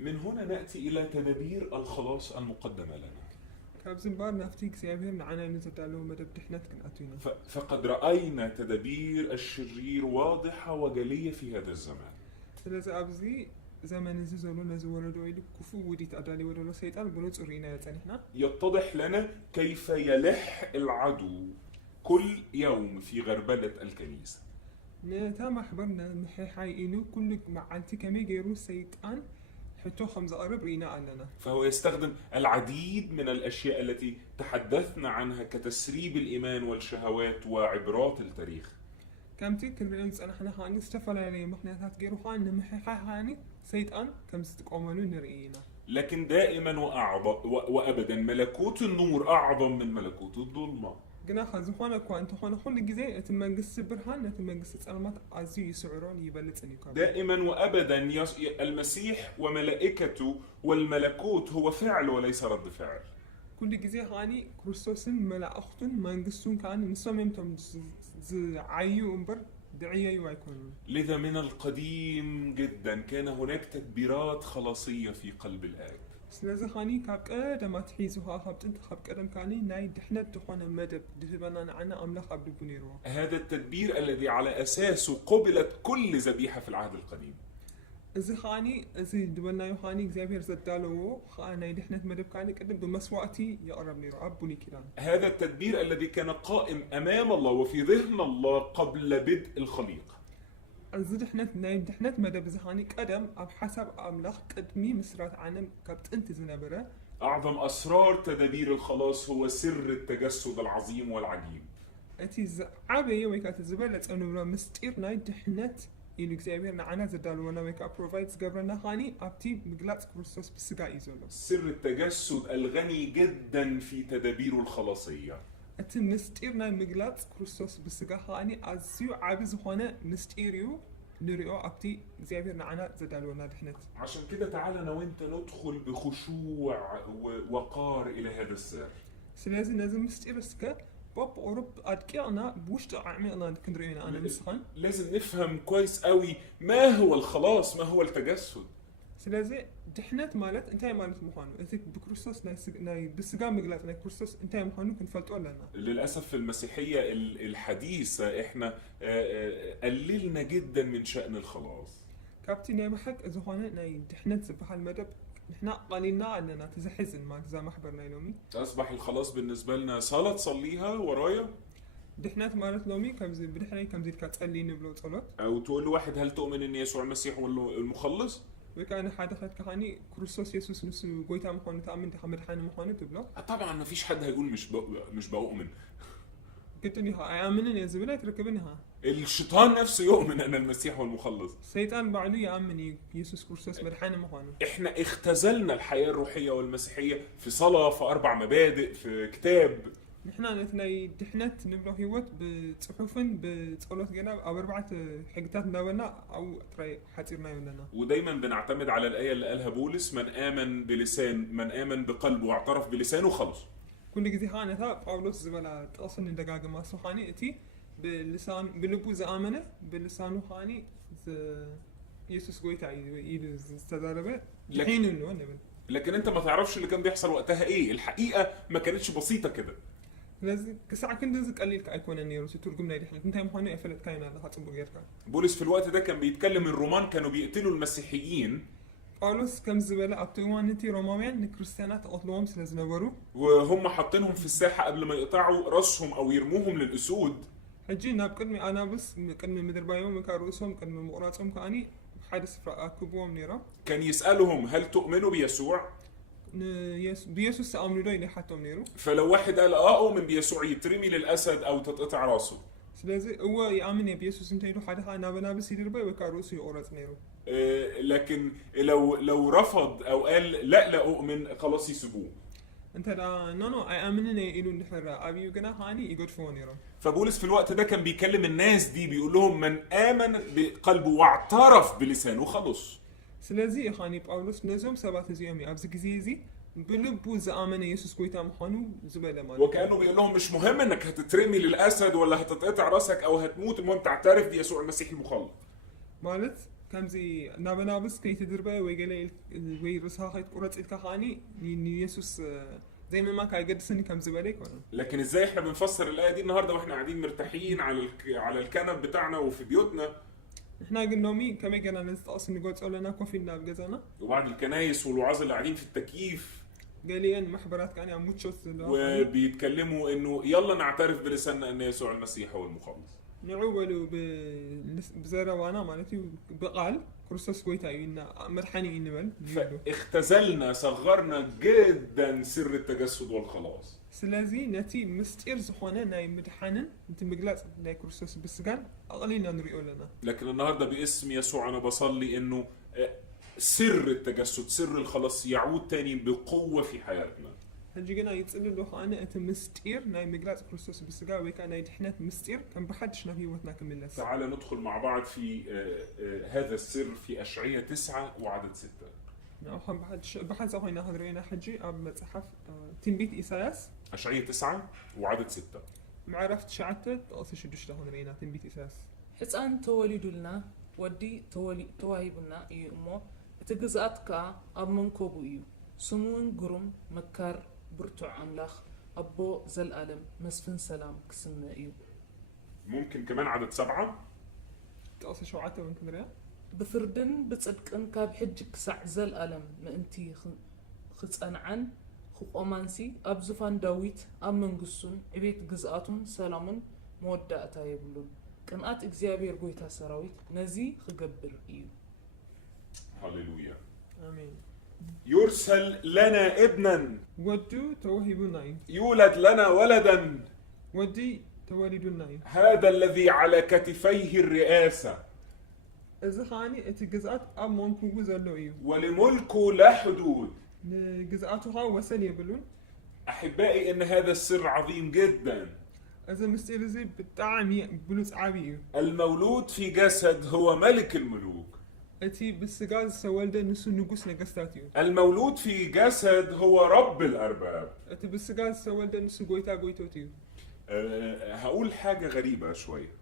من هنا نأتي إلى تدابير الخلاص المقدمة لنا. كابزن بار نفتيك سيابير نعنا نزدالو مدب دحنت كن أتونا. فقد رأينا تدابير الشرير واضحة وجلية في هذا الزمان. سلازة أبزي زمان زلزلو نزولدو إلى كفو ودي تأدالي ودلو سيطان بلوت أرينا يتانيحنا. يتضح لنا كيف يلح العدو كل يوم في غربلة الكنيسة. نتا محبرنا محيحاي إنو كل معالتي كمي جيرو سيطان حتى 5 قرب رينا أننا. فهو يستخدم العديد من الأشياء التي تحدثنا عنها كتسريب الإيمان والشهوات وعبرات التاريخ. كم تكن رئيس أنا حنا هاني استفلا عليه محنات جيرو هاني محيحاي هاني سيطان كم ستقومنو نرئينا. لكن دائما وأبدا ملكوت النور أعظم من ملكوت الظلمة. قنا خزوخانا كوانتو خانا كل جزء تمنجس برهان تمنجس علامات عزيز سعران يبلغني كام. دائما وأبدا المسيح وملائكته والملكوت هو فعل وليس رد فعل. كل جزء هاني كريستوس ملائكتون منجسون كان نسميهم عيو أمبر دعية يكونون. لذا من القديم جدا كان هناك تدبيرات خلاصية في قلب الآب. سلازة خاني كاب قدم تحيزها خبت انت خب قدم كاني ناي دحنا دخونا مدب دهبنا عنا أملاخ قبل بنيرو. هذا التدبير الذي على أساسه قبلت كل ذبيحة في العهد القديم. إذا خاني إذا دبنا يخاني زابير زدالو خاني دحنا مدب كاني قدم بمسواتي يقرب نيرو أبوني كلام. هذا التدبير الذي كان قائم أمام الله وفي ذهن الله قبل بدء الخليقة. الزدحنت نايم دحنت مدب زخاني قدم أب حسب أملاخ قدمي مسرات عنم كبت انت زنبرة. أعظم أسرار تدابير الخلاص هو سر التجسد العظيم والعجيب. أتي عبية ويكات الزبالة أنو مستير نايم دحنت إلو إكزابير نعنا زدالونا ويكا بروفايدز قبرنا خاني أبتي مقلات كريستوس بسقا إيزولو. سر التجسد الغني جدا في تدابير الخلاصية. أتي مستير نايم مقلات كريستوس بسقا خاني أزيو عابي زخوانا مستيريو نريو أبتي إكزابير نعنا زدالونا دحنت. عشان كده تعالى أنا وإنت ندخل بخشوع ووقار إلى هذا السر. سلازي لازم مستير سكا باب أوروب أدكينا بوشت عميقنا كندرينا أنا مسخن. لازم نفهم كويس قوي ما هو الخلاص ما هو التجسد. سلازي دحنت مالت انتهي مالت مخانو إذا بكريستوس ناي بسقا مقلات ناي كريستوس انتهي مخانو كنفلتوا لنا. للأسف في المسيحية الحديثة إحنا قللنا جدا من شأن الخلاص. كابتن ناي محك إذا خانا ناي دحنت زبح المدب نحنا قليلنا أننا تزحزن ما تزا محبرنا لومي. أصبح الخلاص بالنسبة لنا صلاة تصليها ورايا. دحنت مالت لومي كم زي بدحني كم زي كاتسألي نبلو صلاة. أو تقول لواحد هل تؤمن إن يسوع المسيح هو المخلص؟ وكان حدا خد كهاني كريستوس يسوع نسو قويتا مخانو تأمن تحمد حان مخانو تبلو. طبعا ما فيش حد هيقول مش بؤمن. قلت لي آمنين يا زبالة تركبنها. الشيطان نفسه يؤمن أن المسيح هو المخلص. سيطان بعلو يأمن يسوع كريستوس مدحان مخانو. إحنا اختزلنا الحياة الروحية والمسيحية في صلاة في 4 مبادئ في كتاب. نحنا نتناي دحنت نبلو هيوت بتصحفن بتصلوت جنا أو 4 حاجات ناولنا أو ترى حتيرنا يولنا. ودايما بنعتمد على الآية اللي قالها بولس من آمن بقلبه واعترف بلسانه خلص. كل جزء خانة ثا باولوس زبالة أصلا الدقاق ما سخاني أتي باللسان بلبو زآمنة باللسانه خاني يسوع قوي تعيد استداربه الحين إنه نبل. لكن أنت ما تعرفش اللي كان بيحصل وقتها إيه. الحقيقة ما كانتش بسيطة كده. لازم كساعة كنت لازم قليل كأيكون النيروس ترجمنا يدي حنا انتهي مهاني قفلت كاينة هذا حاطين بغيرك. بولس في الوقت ده كان بيتكلم الرومان كانوا بيقتلوا المسيحيين. باولوس كم زبالة أبتوان نتي روماويان نكريستيانات أطلوهم سلازنورو. وهم حاطينهم في الساحة قبل ما يقطعوا رأسهم أو يرموهم للأسود. هجينا بقدمي أنا بس قدمي مدربايهم كاروسهم قدمي مقراصهم كأني حادث أكبوهم نيرا. كان يسألهم هل تؤمنوا بيسوع؟ بيسوع سأمنوا له حتى منيرو. فلو واحد قال أؤمن بيسوع يترمي للأسد أو تتقطع رأسه. سلازي هو يأمن بيسوع انتهيلو حدا أنا بنابس يدرباي وكاروسي يقراص نيرو. لكن لو رفض أو قال لا أؤمن خلاص يسيبوه. أنت لا نو أؤمن إنه يلون نحرة أبي وجنا هاني يقول فونيرو. فبولس في الوقت ده كان بيكلم الناس دي بيقول لهم من آمن بقلبه واعترف بلسانه خلص. سلازي خاني باولوس نزوم سبات زيومي أبز جزيزي بلبو زآمن يسوع قويتا مخانو زبالة مال. وكأنه بيقول لهم مش مهم إنك هتترمي للأسد ولا هتتقطع راسك أو هتموت المهم تعترف بيسوع المسيح المخلص. مالت كمزي نابنابس كي تدربه ويقلي ويرسها خيط قرص الكخاني يسوس زي ما كان يقدسني كمزي بالك ولا لكن ازاي احنا بنفسر الايه دي النهارده واحنا قاعدين مرتاحين على الكنب بتاعنا وفي بيوتنا؟ احنا قلنا مين كم يقنا نستقص نقول لنا كوفينا بجزانا وبعد الكنايس والوعاظ اللي قاعدين في التكييف قالي ان محبرات كان عم متشوت وبيتكلموا انه يلا نعترف بلساننا ان يسوع المسيح هو المخلص. نعولوا بزروانا مالتي بقال كريستوس كويتا ينا مرحني إنبل فاختزلنا صغرنا جدا سر التجسد والخلاص. سلازي نتي مستير زخونا ناي مدحنن انت مقلاص ناي كريستوس بسقال اقلينا نريو لنا. لكن النهارده باسم يسوع انا بصلي انه سر التجسد سر الخلاص يعود تاني بقوه في حياتنا. هنجينا يتصل له خانه انت مستير ناي مقلاص كريستوس بسقال ويكا ناي دحنات مستير كان بحدش نبي وتنا كمل. تعال ندخل مع بعض في هذا السر في اشعياء 9 وعدد 6. نعم بحث أخوينا هذرينا حجي أب متحف تنبيت إساس أشعياء 9 وعدد 6. معرفت شعتت أصل شدش له هذرينا تنبيت إساس. حسان تولدلنا ودي توهيبنا يومو تجزأتك أب منكوبو يو سمون جرم مكر برتع أملاخ أبو زل ألم مسفن سلام كسمنا يو. ممكن كمان عدد 7 أصل شعته من كذا. بفردن بتصدقن كاب حجك سعزل ألم ما أنتي خصنعن خقومانسي أب زفان داويت أب منقصون عبيت جزءاتون سلامون مودعتا يبلون كنات إجزيابير قويتا سراويت نزي خقبر إيو. هاليلويا آمين. يرسل لنا ابنا ودو توهبنا يولد لنا ولدا ودي توالدنا هذا الذي على كتفيه الرئاسة إذا خاني الجزءات أمون كوجز اللويو ولملكه لا حدود. جزءاتها وسل يبلون. أحبائي إن هذا السر عظيم جدا. إذا مستيرزي بالتعامي بلوس عبيه. المولود في جسد هو ملك الملوك. أتي بالسجاز سوالده نسو نجوس نجستاتيو. المولود في جسد هو رب الأرباب. أتي بالسجاز سوالده نسو جويتوتيو. هقول حاجة غريبة شوية.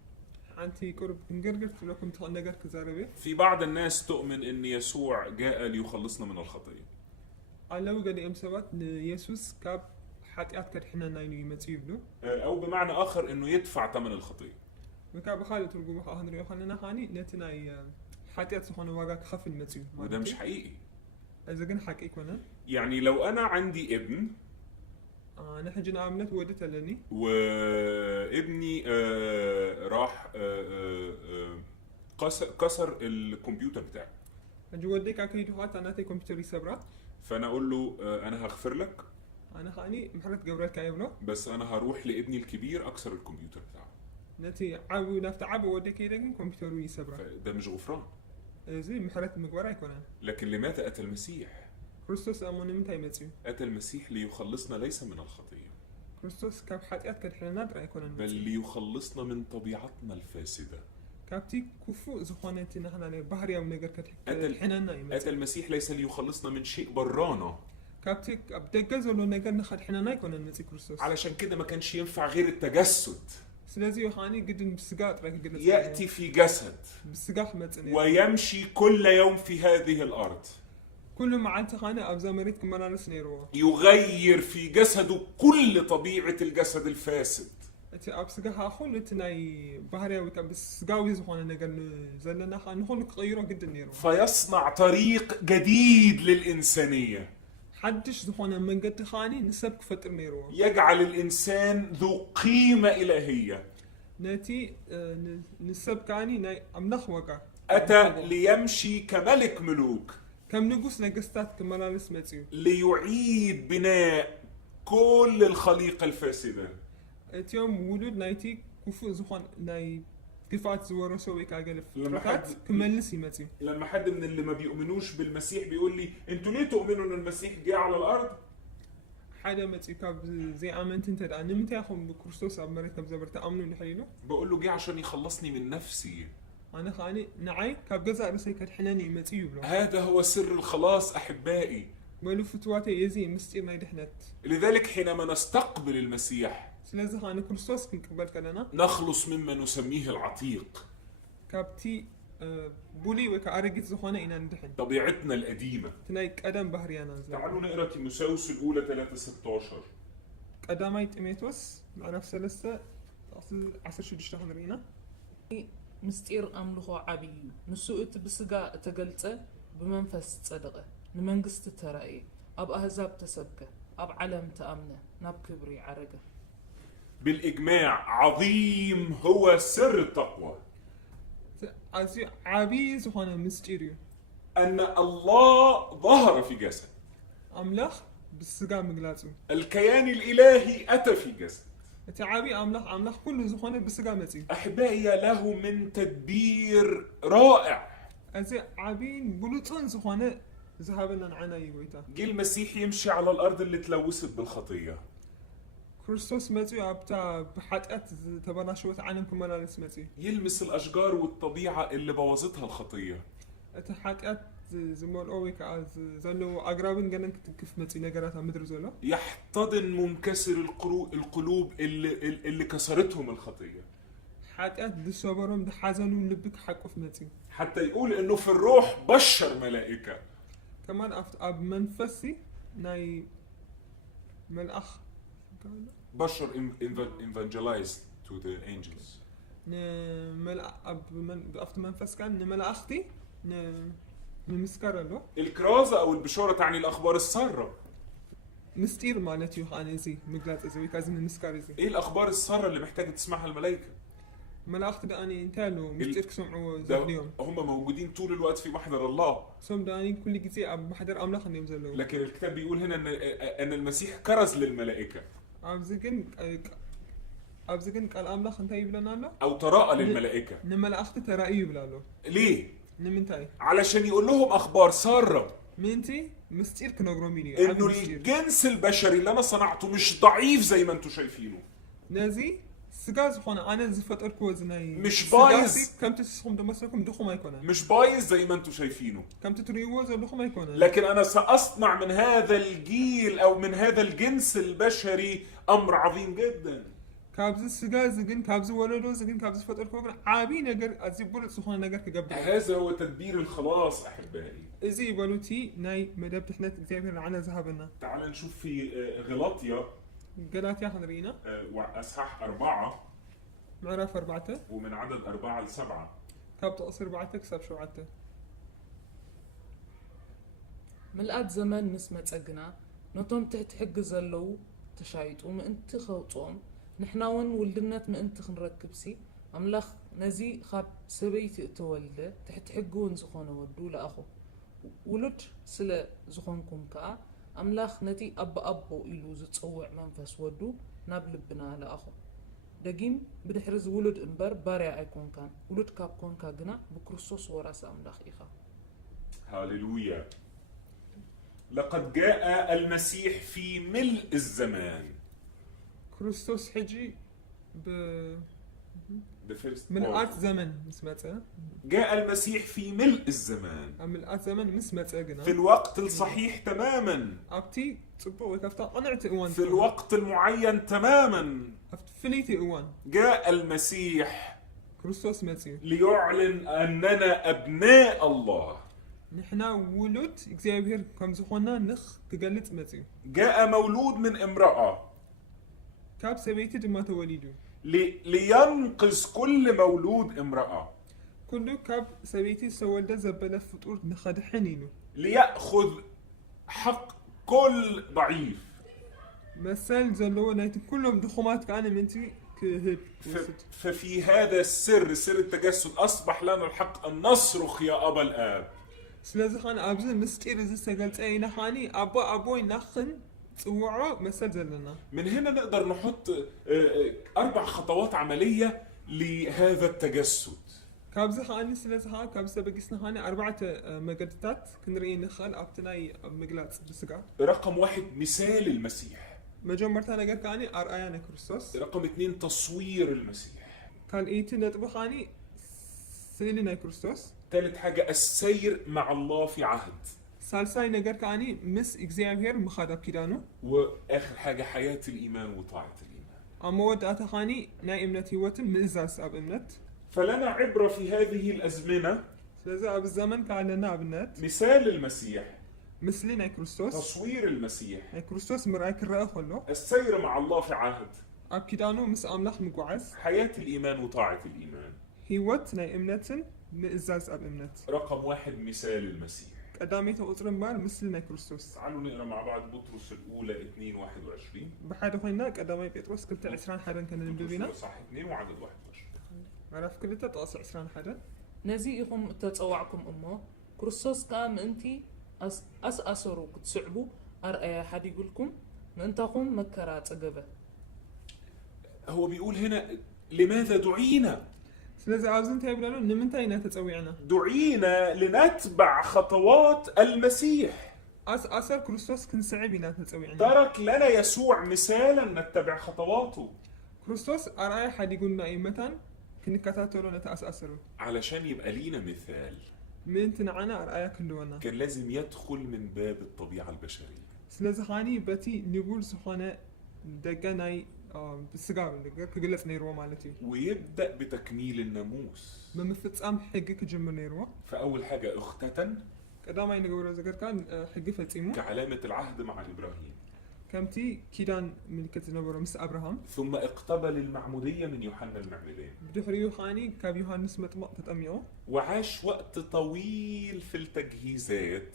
أنتي قرب نجرجر لكم تنجر كزاربي. في بعض الناس تؤمن إن يسوع جاء ليخلصنا من الخطية. على وجد إمسوات يسوس كاب حتيات كرحنا ناينو يمتيبلو. أو بمعنى آخر إنه يدفع ثمن الخطية. وكاب خالد تقول بخا هنري خلنا خاني نتناي حتيات سخون واجا خف المتيب. وده مش حقيقي. إذا كان حقيقي كنا. يعني لو أنا عندي ابن. أنا حجنا عملت ودت لني. وابني راح كسر الكمبيوتر بتاعي. أجي وديك أكيد هات أنا تي كمبيوتري سبرة. فأنا أقول له أنا هغفر لك. أنا خاني محلت جبرات كايبنا. بس أنا هروح لابني الكبير أكسر الكمبيوتر بتاعه. نتي عاوي نفت عبو وديك يدين كمبيوتري سبرة. ده مش غفران. زي محلت مقبرة يكون. لكن لماذا أتى المسيح؟ كريستوس أمون من تايمتيو. أتى المسيح ليخلصنا ليس من الخطية. كريستوس كاب حتيات كدحنا نادر يكون. بل ليخلصنا من طبيعتنا الفاسدة. كابتي كفو زخونتي نحن بحريا ونجر كدحنا نايم. أتى المسيح ليس ليخلصنا من شيء برانا. كابتي أبدأ لو نجر نخد حنا نايكون المسيح كريستوس. علشان كده ما كانش ينفع غير التجسد. سلازي يخاني قد بسقات راك قد. يأتي في جسد. بسقات متني. ويمشي كل يوم في هذه الأرض. كل ما عاد خانة أبزا مريت كمان نسنيروا. يغير في جسده كل طبيعة الجسد الفاسد. أنت أبسقها خل تناي بحريا وكان بس قاوي زخانة نجر زلنا خان خل غيره قد النيرو. فيصنع طريق جديد للإنسانية. حدش زخانة من قد خاني نسبك فتر نيرو. يجعل الإنسان ذو قيمة إلهية. ناتي نسبكاني ناي أمنخ وقع. أتى ليمشي كملك ملوك. كم نقص نقصتات كمال اسمتيو. ليعيد بناء كل الخليقة الفاسدة. يوم ولود نايتي كفو زخان ناي كفات زوار سوي كاجل لما فترات كمال سمتيو. لما حد من اللي ما بيؤمنوش بالمسيح بيقول لي انتوا ليه تؤمنوا ان المسيح جه على الارض؟ حدا متي كاب زي امنت انت انا متى اخم بكريستوس امرت بزبرت امنوا نحيله. بقول له جه عشان يخلصني من نفسي. أنا خاني نعي كاب جزء رسيك حناني متيو بلو. هذا هو سر الخلاص أحبائي. ولو فتواتي يزي مستير ما يدحنت. لذلك حينما نستقبل المسيح سلازة خاني كريستوس كن قبل كلنا. نخلص مما نسميه العتيق. كابتي بولي وكا أرجيت زخونة إنا ندحن طبيعتنا القديمة. تناي قدم بهريانا تعالوا نقرا تيموثاوس الأولى 3:16. قدامي تيموثاوس معرف سلسة أصل 16 خنرينا مستير أملخو عبي نسوءت بسقا تقلت بمنفس تصدقه نمنقست ترأي أب أهزاب تسبكه أب علم تأمنه ناب كبري عرقه. بالإجماع عظيم هو سر التقوى عزي عبي زخونة مستيريو أن الله ظهر في جسد، أملاخ بالسقا مقلاتو الكيان الإلهي أتى في جسد. تعابي أملاخ كل زخونة بالسقا متي أحبائي له من تدبير رائع. أزي عبين بلوتون زخونة ذهبنا عنا يقويتا جه المسيح يمشي على الأرض اللي اتلوثت بالخطية. كريستوس متي أبتا بحتقت تبناشوت عنهم كمالالس متي يلمس الأشجار والطبيعة اللي بوظتها الخطية. حتقت زمول أويك از زلو أقربين جنن كيف متي نجارات مدر زلو يحتضن منكسر القلوب اللي كسرتهم الخطية. حتقت دسوبرهم دحزنوا لبك حقه في متي حتى يقول إنه في الروح بشر ملائكة. كمان أب منفسي ناي ملأخ بشر evangelized to the angels. أب بأفت منفس كان نملأختي نمسكر له الكرازة أو البشارة تعني الأخبار السارة. مستير مالتي يوحنا زي مقلات زي كازم نمسكر زي إيه الأخبار السارة اللي محتاجة تسمعها الملائكة؟ ملأختي داني انتالو مستير كسمعوا ده زبليهم هم موجودين طول الوقت في محضر الله. سوم داني كل جزء أب محضر أملاخ نيم زلو لكن الكتاب بيقول هنا أن المسيح كرز للملائكة أبزقن قال أملاخ انتهي بلنا له أو تراءى للملائكة. نملأختي ترأي بلالو ليه؟ نمنتاي علشان يقول لهم أخبار سارة منتي مستير كنوغروميني إنه الجنس البشري اللي أنا صنعته مش ضعيف زي ما أنتم شايفينه. نازي سجاز خونا أنا زفت أركوز ناي مش بايظ. كم تسخم دمسكم دخو ما يكونه مش بايظ زي ما أنتم شايفينه. كم تتريوز دخو ما يكونه لكن أنا سأصنع من هذا الجيل أو من هذا الجنس البشري أمر عظيم جدا. كابز السجاز زين كابز ولدو زين كابز فت أركوز عابي نجر أزيب بولت سخونا نجر كجبر هذا هو تدبير الخلاص أحبائي. إزي بلوتي ناي مداب تحنت زي عنا ذهبنا تعال نشوف في غلاطيا قالت يا حضرينا وأصحاح 4 معرف 4 ومن عدد 4 ل7. كاب تقصر 4 كسب شو 4 ملأت زمان مس متسقنا نتوم تحت حق زلو تشايطو مأنت خوطوم نحناون ولدنات مأنت خنركبسي أملاخ نزي خاب سبيتي تولده تحت حقون زخون ودو لأخو ولد سلا زخونكم كا أملاخ نتي أبو إلو زتصوع منفس ودو ناب لبنا لأخو دقيم بدحرز ولد انبر بارع ايكون كان ولد كاب كون كاغنا بكريستوس وراس املاخ ايخا. هاليلويا. لقد جاء المسيح في ملء الزمان. كريستوس حجي من آت زمن مسمته. جاء المسيح في ملء الزمان. من آت زمن مسمته قنا. في الوقت الصحيح تماما. أبتي تبو وكفتا قنعت إوان. في الوقت المعين تماما. فنيتي إوان. جاء المسيح كريستوس مسيح ليعلن أننا أبناء الله. نحنا ولد إكزابير كم زخونا نخ تقلت مسيح. جاء مولود من امرأة. كاب سبيتي دما توليدو. لينقذ كل مولود امرأة. كله كاب سبيتي سوالده زبالة فطور نخد حنينو. ليأخذ حق كل ضعيف. مثال زلوا نايت كلهم دخومات كأنا منتي كهب. ففي هذا السر سر التجسد أصبح لنا الحق أن نصرخ يا أبا الآب. سلازي خان أبزل مستير إذا سجلت أي نخاني أبوي نخن توعو مثال زلنا. من هنا نقدر نحط 4 خطوات عملية لهذا التجسد. كابز خاني سلازي خان كابز بقيسنا خاني 4 مجدتات كنري نخال أبتناي مجلات بسقع. رقم 1 مثال المسيح. مجمع مرتنا قال كاني أرآيان كريستوس. رقم 2 تصوير المسيح. كان إيتي نتبخ خاني سيلنا كريستوس. ثالث حاجة السير مع الله في عهد. سالساي نجار كاني مس إكزامير مخاطب كيدانو. وآخر حاجة حياة الإيمان وطاعة الإيمان. أما ود أتخاني نا إمنتي وتم مزاس أب إمنت. فلنا عبرة في هذه الأزمنة. ስለዚ ኣብ ዘመን ካለና ኣብነት مثال المسيح، ምስሊ ናይ ክርስቶስ تصوير المسيح، ናይ ክርስቶስ ምርኣይ ክረአ ከሎ السير مع الله في عهد، ኣብ ኪዳኑ ምስ ኣምላኽ ምጓዓዝ حياة الإيمان وطاعة الإيمان. ህይወት ናይ እምነትን ምእዛዝ ኣብ እምነት رقم 1 مثال المسيح. ቀዳመይቲ ቁፅሪ እምበር ምስሊ ናይ ክርስቶስ تعالوا نقرأ مع بعض بطرس الأولى 2:21. ብሓደ ኮይና ቀዳማይ ጴጥሮስ 2:21 ከነንብብ ኢና صح 2 وعدد 21. ምዕራፍ 2 ጥቕሲ 21 ነዚ ኢኹም እተፀዋዕኩም እሞ ክርስቶስ ከዓ ምእንቲ ኣስኣሰሩ ክትስዕቡ ኣርአያ ሓዲጉልኩም ምእንታኹም መከራ ፀገበ። هو بيقول هنا لماذا دعينا؟ ስለዚ ኣብዚ እንታይ ይብለሉ ንምንታይ ኢና ተፀዊዕና دعينا لنتبع خطوات المسيح. ኣስኣሰር ክርስቶስ ክንስዕብ ኢና ተፀዊዕና ترك لنا يسوع مثالا نتبع خطواته ክርስቶስ ኣርኣያ ሓዲጉና እዩ መታን ክንከታተሎ ነቲ ኣስኣሰሩ علشان يبقى لينا مثال. ምእንቲ ንዓና ኣርኣያ ክንድወና كان لازم يدخل من باب الطبيعة البشرية. ስለዚ ኻኒ በቲ ንቡል ዝኾነ ደገ ናይ ብስጋ ነገር ክግለጽ ነይርዎ ማለት እዩ ويبدأ بتكميل الناموس. ብምፍጻም ሕጊ ክጅምር ነይርዎ فأول حاجة اختتن ቀዳማይ ንገብሮ ዘገርካ ሕጊ ፈጺሙ كعلامة العهد مع إبراهيم، ከምቲ ኪዳን ምልክት ዝነበሮ ምስ ኣብርሃም ثم اقتبل المعمودية من يوحنا المعمدان، ብድሕሪኡ ኻኒ ካብ ዮሃንስ መጥምቕ ተጠሚቑ وعاش وقت طويل في التجهيزات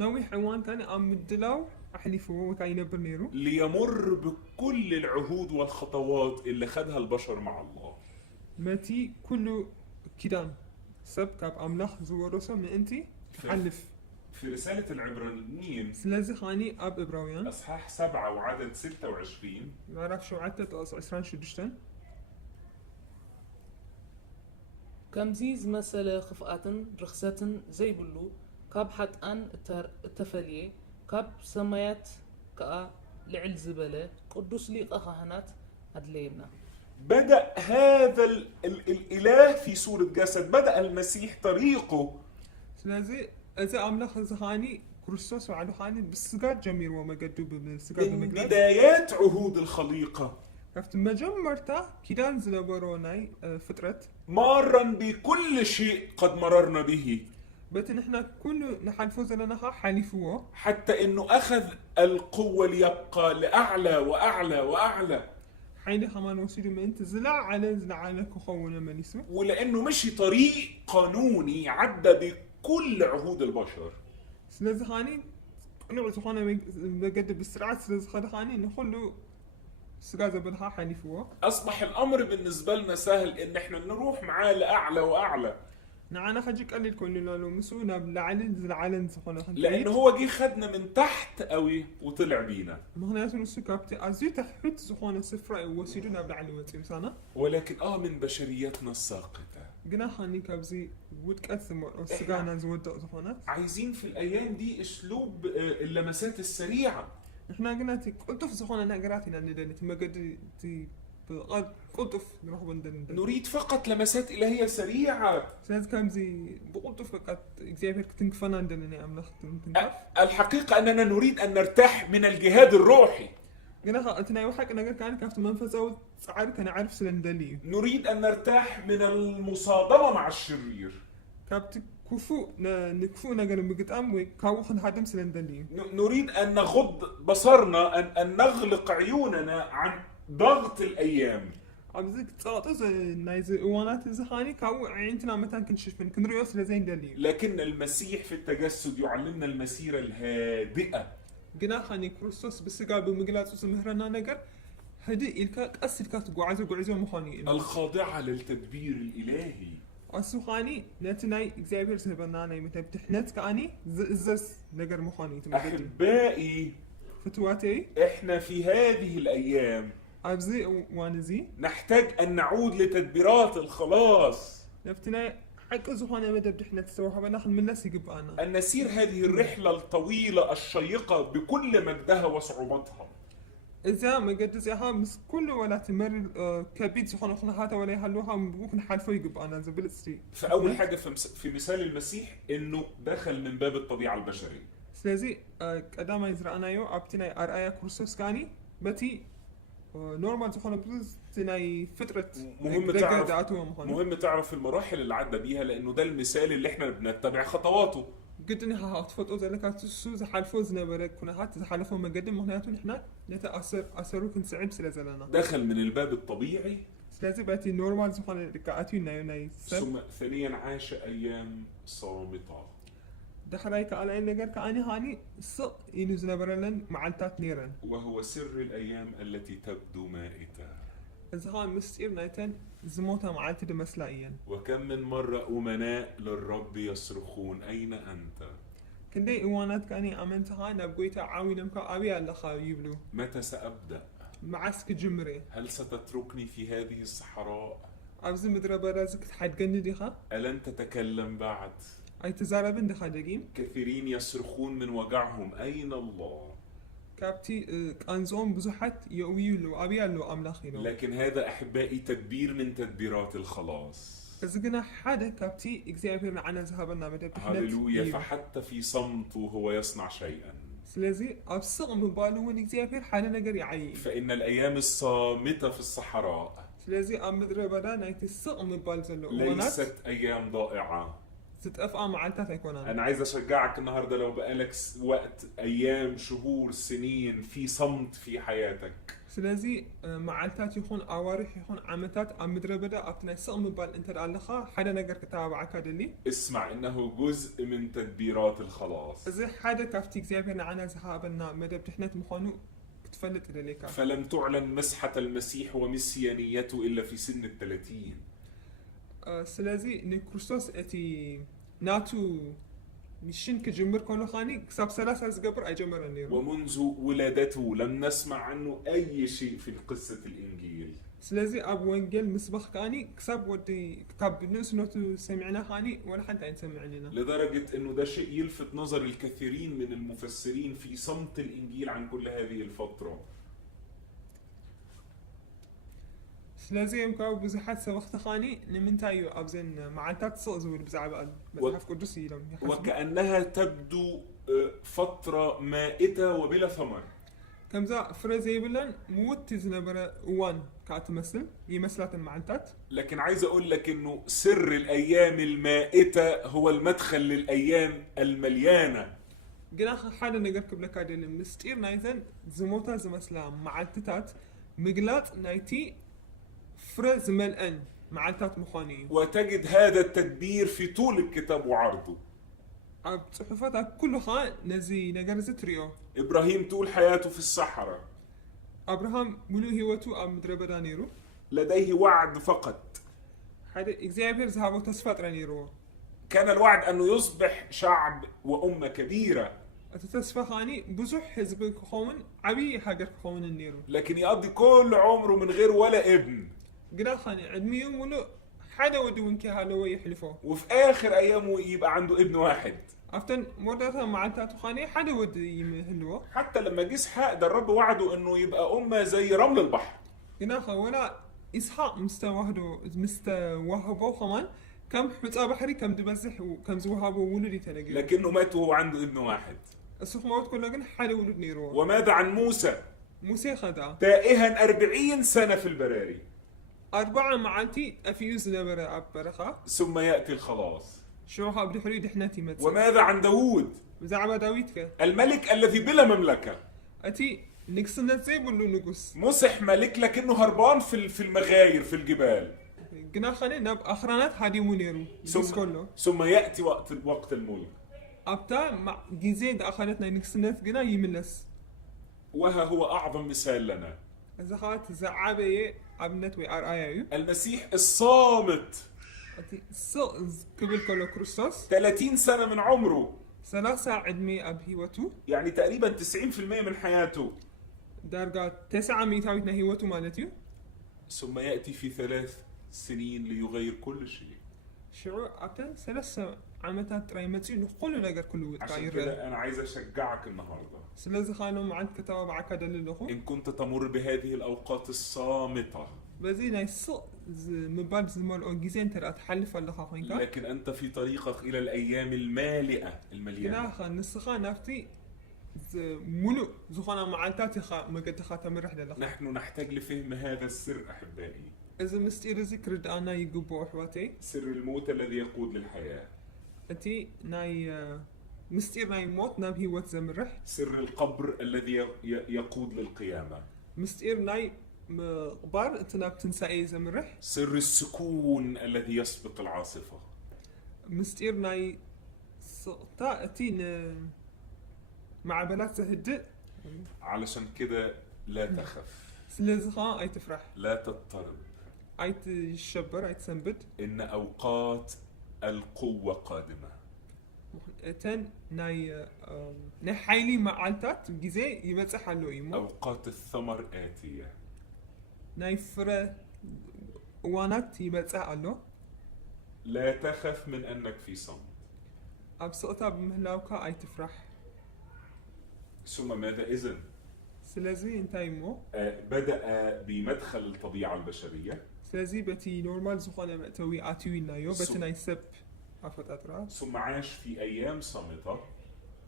ነዊሕ እዋን ካኒ ኣብ ምድላው ኣሕሊፍዎ ወይ ከዓ ይነብር ነይሩ ليمر بكل العهود والخطوات اللي خدها البشر مع الله. መቲ ኩሉ ኪዳን ሰብ ካብ ኣምላኽ ዝወረሶ ምእንቲ ክሓልፍ في رسالة العبرانيين ስለዚ ኻኒ ኣብ ዕብራውያን أصحاح 7 وعدد 26 ምዕራፍ 7 ጥቕሲ 26 ከምዚ ዝመሰለ ክፍኣትን ርክሰትን ዘይብሉ ካብ ሓጣን እተፈልየ ካብ ሰማያት ከዓ ልዕል ዝበለ ቅዱስ ሊቀ ካህናት ኣድለየና። بدأ هذا الإله في صورة جسد، بدأ المسيح طريقه ስለዚ እዚ ኣምላኽ እዚ ኻኒ ክርስቶስ ባዕሉ ኻኒ ብስጋ ጀሚርዎ መገዱ ብስጋ من ብምግላጽ بدايات عهود الخليقة، ካብቲ መጀመርታ ኪዳን ዝነበሮ ናይ ፍጥረት مارا بكل شيء قد مررنا به، በቲ ንሕና ኩሉ ንሓልፎ ዘለና ኻ ሓሊፍዎ حتى انه اخذ القوة ليبقى لأعلى وأعلى وأعلى، ሓይሊ ኸማን ወሲዱ ምእንቲ ዝለዓለ ክኸውን መሊሱ ولأنه مشي طريق قانوني عدى بكل عهود البشر. ስለዚ ኻኒ ቅኑዕ ዝኾነ መገዲ ብስርዓት ስለ ዝኸደ ኻኒ ንኹሉ ስጋ ዘበልኻ ሓሊፍዎ أصبح الأمر بالنسبة لنا سهل إن إحنا نروح معاه لأعلى وأعلى، ንዓና ሕጂ ቀሊል ኮይኑ ኣሎ ምስኡ ናብ ላዕልን ዝለዓለን ዝኾነ لأنه هو جه خدنا من تحت قوي وطلع بينا. ምክንያቱ ንሱ ካብቲ ኣዝዩ ትሕት ዝኾነ ስፍራ እዩ ወሲዱ ናብ ላዕሊ ወፂኡ ሳና ولكن من بشريتنا الساقطة ግና ኻኒ ካብዚ ውድቀት ዝመርኦ ስጋና ዝወደቕ ዝኾነ عايزين في الأيام دي أسلوب اللمسات السريعة. ንሕና ግና እቲ ቅልጡፍ ዝኾነ ነገራት ኢና ንደሊ እቲ መገዲ እቲ ቅልጡፍ ንረኽቦ ንደሊ نريد فقط لمسات إلهية سريعة. ስለዚ ከምዚ ብቅልጡፍ በቃ እግዚኣብሔር ክትንክፈና እንደለና ኣምላኽ ትንክፍ الحقيقة أننا نريد أن نرتاح من الجهاد الروحي، ግና እቲ ናይ ወሓቂ ነገር ካኒ ካብቲ መንፈሳዊ ፃዕሪ ከነዓርፍ ስለ ንደሊ እዩ نريد أن نرتاح من المصادمة مع الشرير، ካብቲ ክፉእ ንክፉእ ነገር ምግጣም ወይ ካብኡ ክንሃድም ስለ ንደሊ እዩ نريد أن نغض بصرنا، أن نغلق عيوننا عن ضغط الأيام. ኣብዚ ፀቕጢ ናይዚ እዋናት እዚ ኻኒ ካብኡ ዓይንትና መታን ክንሽፍን ክንሪኦ ስለ ዘይንደሊ እዩ لكن المسيح في التجسد يعلمنا المسيرة الهادئة، ግና ኻኒ ክርስቶስ ብስጋ ብምግላጹ ዝምህረና ነገር ህዲ ኢልካ ቀስ ኢልካ ትጓዓዞ ጉዕዞ ምዃኑ እዩ الخاضعة للتدبير الإلهي. እሱ ኻኒ ነቲ ናይ እግዚኣብሔር ዝህበና ናይ መተብ ድሕነት ከዓኒ ዝእዘዝ ነገር ምዃኑ እዩ ትመገዲ أحبائي، ፍትዋተይ إحنا في هذه الأيام ኣብዚ እዋን እዚ نحتاج أن نعود لتدبيرات الخلاص، ነብቲ ናይ حق زخانة مدب دحنا تسوحها ناخذ من الناس يقبقنا أن نسير هذه الرحلة الطويلة الشيقة بكل مجدها وصعوبتها. إذا ما قد زيها مس كل ولا تمر كبيت زخانة خنا هاتا ولا يحلوها ممكن حالفو يقبقنا زبل استي. فأول حاجة في مثال المسيح إنه دخل من باب الطبيعة البشرية. سلازي قدام يزرعنا يو أبتنا أرأي كرسوس كاني بتي نورمال ዝኾነ ብዙ ናይ ፍጥረት مهم ደገ تعرف ዝኣትዎ ምዃኑ مهم تعرف المراحل اللي عدى بيها، لانه ده المثال اللي احنا بنتبع خطواته. ግድን ኢኻ ክትፈልጦ ዘለካ እሱ ዝሓልፎ ዝነበረ ኩነታት ዝሓለፎ መገዲ ምክንያቱ ንሕና ነቲ ኣሰሩ ክንስዕብ ስለ ዘለና دخل من الباب الطبيعي، ስለዚ በቲ ኖርማል ዝኾነ ደቂ ኣትዩ ናይ ሰብ ثم ثانيا عاش ايام صامته، دحراي كأنا نجار كأني هاني سق إنه زنبرلن معلتات نيران وهو سر الايام التي تبدو مائته. إذا هان مستير نايتن زموتها معلت دمسلائيا وكم من مرة أمناء للرب يصرخون أين أنت؟ كندي إيوانات كأني أمنتها نبقيتها عاوي نمكا أبي على يبلو متى سأبدأ؟ معسك جمري هل ستتركني في هذه الصحراء؟ أبزي مدرى برازك تحد جندي خا ألن تتكلم بعد؟ أي تزاربن دخا دقيم كثيرين يصرخون من وجعهم أين الله؟ كابتي أنزوم بزحت يقويلو أبي على أملاخينو لكن هذا أحبائي تدبير من تدبيرات الخلاص. إذا كنا حدا كابتي إكزابير معنا ذهبنا مدى هللويا. فحتى في صمته هو يصنع شيئا. سلازي أبصق من بالون إكزابير حدا نجر يعي فإن الأيام الصامتة في الصحراء سلازي أمدرى بدا نايتي السق من بالزلو ليست أيام ضائعة. تتفقع مع التاتا أنا عايز أشجعك النهاردة، لو بقالك وقت أيام شهور سنين في صمت في حياتك، سلازي مع التات يكون أوارح يكون عمتات أمدرى بدا أبتنا السق من بال أنت الألخا حدا نجر كتابة عكادلي اسمع إنه جزء من تدبيرات الخلاص. إذا حدا كافتيك زيابنا عنا ذهابنا مدى بتحنت مخانو تفلت إليك. فلم تعلن مسحة المسيح ومسيانيته إلا في سن 30. سلازي نكروستوس أتي ناتو مشين كجمر كونو خاني كساب 3 زقبر أجمر النيرو. ومنذ ولادته لم نسمع عنه أي شيء في قصة الإنجيل. سلازي أب وانجيل مسبخ كاني كساب ودي كتاب نفس نوتو سمعنا خاني ولا حتى سمعنينا. لدرجة إنه ده شيء يلفت نظر الكثيرين من المفسرين في صمت الإنجيل عن كل هذه الفترة. سلازي يمكن بزحات سبخت خاني نمنتايو أبزين معلتات صق زول بزعبال مزحف قدسي لهم وكأنها تبدو فترة مائتة وبلا ثمر. كم ذا فرزي بلن موت زنبرة وان كاتمثل يمثلات المعلتات. لكن عايز أقول لك إنه سر الأيام المائتة هو المدخل للأيام المليانة. قلنا حالا نقرب لك هذا المستير نايزن زموتا زمسلام معلتات مقلات نايتي فرز ملأن معلتات مخانية. وتجد هذا التدبير في طول الكتاب وعرضه. صحفاتها كلها نزي نجرزة ريو. إبراهيم طول حياته في الصحراء. أبراهام ملو هيوتو أم دربدا نيرو. لديه وعد فقط. هذا إكزابير ذهبوا تصفات رانيرو. كان الوعد أنه يصبح شعب وأمة كبيرة. أتصفى خاني بزح حزب خون عبي حاجة خون النيرو. لكن يقضي كل عمره من غير ولا ابن. قدا خاني عدمي يوم ولو حدا ودون كهالو يحلفوه. وفي آخر أيامه يبقى عنده ابن واحد. أفتن مرداتها مع التاتو خاني حدا ود يمهلوه. حتى لما جه إسحاق ده الرب وعده إنه يبقى أمة زي رمل البحر. قدا ولا إسحاق مستوهبه كمان كم حبت بحري كم دبزح وكم زوهابه ولدي تلاقي. لكنه مات وهو عنده ابن واحد. السوق موت كله جن حدا ولد نيرو. وماذا عن موسى؟ موسى خدع. تائها 40 سنة في البراري. 4 معانتي أفيوز نبرة برخة. ثم يأتي الخلاص. شو بدي حريد حناتي مت. وماذا عن داوود؟ زعما داويدك. الملك الذي بلا مملكة. أتي نكسنا زي ولا نقص. مسح ملك لكنه هربان في المغاير في الجبال. جنا خلينا نب أخرانات هادي منيرو. ثم يأتي وقت الملك. أبتا مع جزيد أخرتنا نكسنا جنا يملس. وها هو أعظم مثال لنا. زخات زعابة أبنت وأرآيو. المسيح الصامت. أتي سقز قبل كله كريستوس. 30 سنة من عمره. 3 عدمي أبهيوتو. يعني تقريبا 90% من حياته. درجة 900 هيوتو مالتيو. ثم يأتي في 3 سنين ليغير كل شيء. شعور أبتن 3 عامتات رايمتي إنه كل نجار كله عشان تغير. كده أنا عايز أشجعك النهاردة. سلازي خانم عند كتاب عكاد اللي إن كنت تمر بهذه الأوقات الصامتة. بزين يسق مبارد زمال أو جزين ترى تحلف ولا خاين كان. لكن أنت في طريقك إلى الأيام المالئة المليانة. كنا خان نسخان نفتي ملو زخنا معالتات خا ما قد خاتمرح لله نحن نحتاج لفهم هذا السر أحبائي، إذا مستير ذكر أنا يجبو أحواتي سر الموت الذي يقود للحياة، أتي ناي مستير ناي موت ناب هي وات زمرح سر القبر الذي يقود للقيامة، مستير ناي قبار تناب تنسائي زمرح سر السكون الذي يسبق العاصفة. مستير ناي سقطا أتي مع بلاد زهدئ علشان كده لا تخف، سلزخا أي تفرح لا تضطرب، أي تشبر أي تسنبت إن أوقات القوة قادمة. تن ناي حيلي معالتات جزء يمسح له يمو أوقات الثمر آتية. ناي فرا وانات يمسح له لا تخف من أنك في صمت. أبسطها بمهلاوكا أي تفرح. ثم ماذا إذن؟ سلازي انتاي مو بدأ بمدخل الطبيعة البشرية، سلازي بتي نورمال زخانة مأتوي آتيوي نايو بتناي سب عفت أترا ثم عاش في أيام صامتة،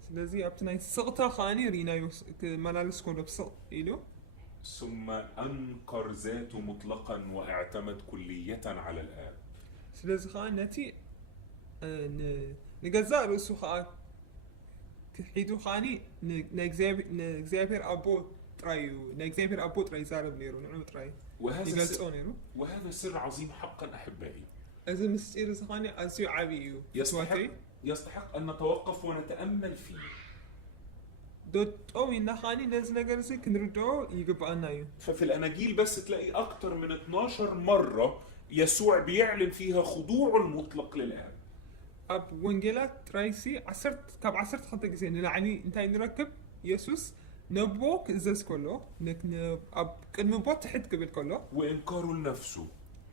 سلازي أبتناي سقطة خاني رينايو ملالس كون بسق إلو ثم أنكر ذاته مطلقا واعتمد كلية على الآب. سلازي خان نتي نجزاء رسو خاء كحيدو خاني نجزابير أبو ترايو نجزابير أبو تراي زارب نيرو نعم تراي وهذا سر عظيم حقا أحبائي. إذا مستير زخاني أزيو عبيو يستحق أن نتوقف ونتأمل فيه. دوت أو إن خاني نزل جرسي كنردو يجب أنايو. ففي الأناجيل بس تلاقي أكتر من 12 مرة يسوع بيعلن فيها خضوعه المطلق للآب. أب وانجيلا ترايسي عصرت خطة جزين يعني انتي نركب يسوس نبوك إزاز كله أب كنبوت تحت قبل كله وإنكاره لنفسه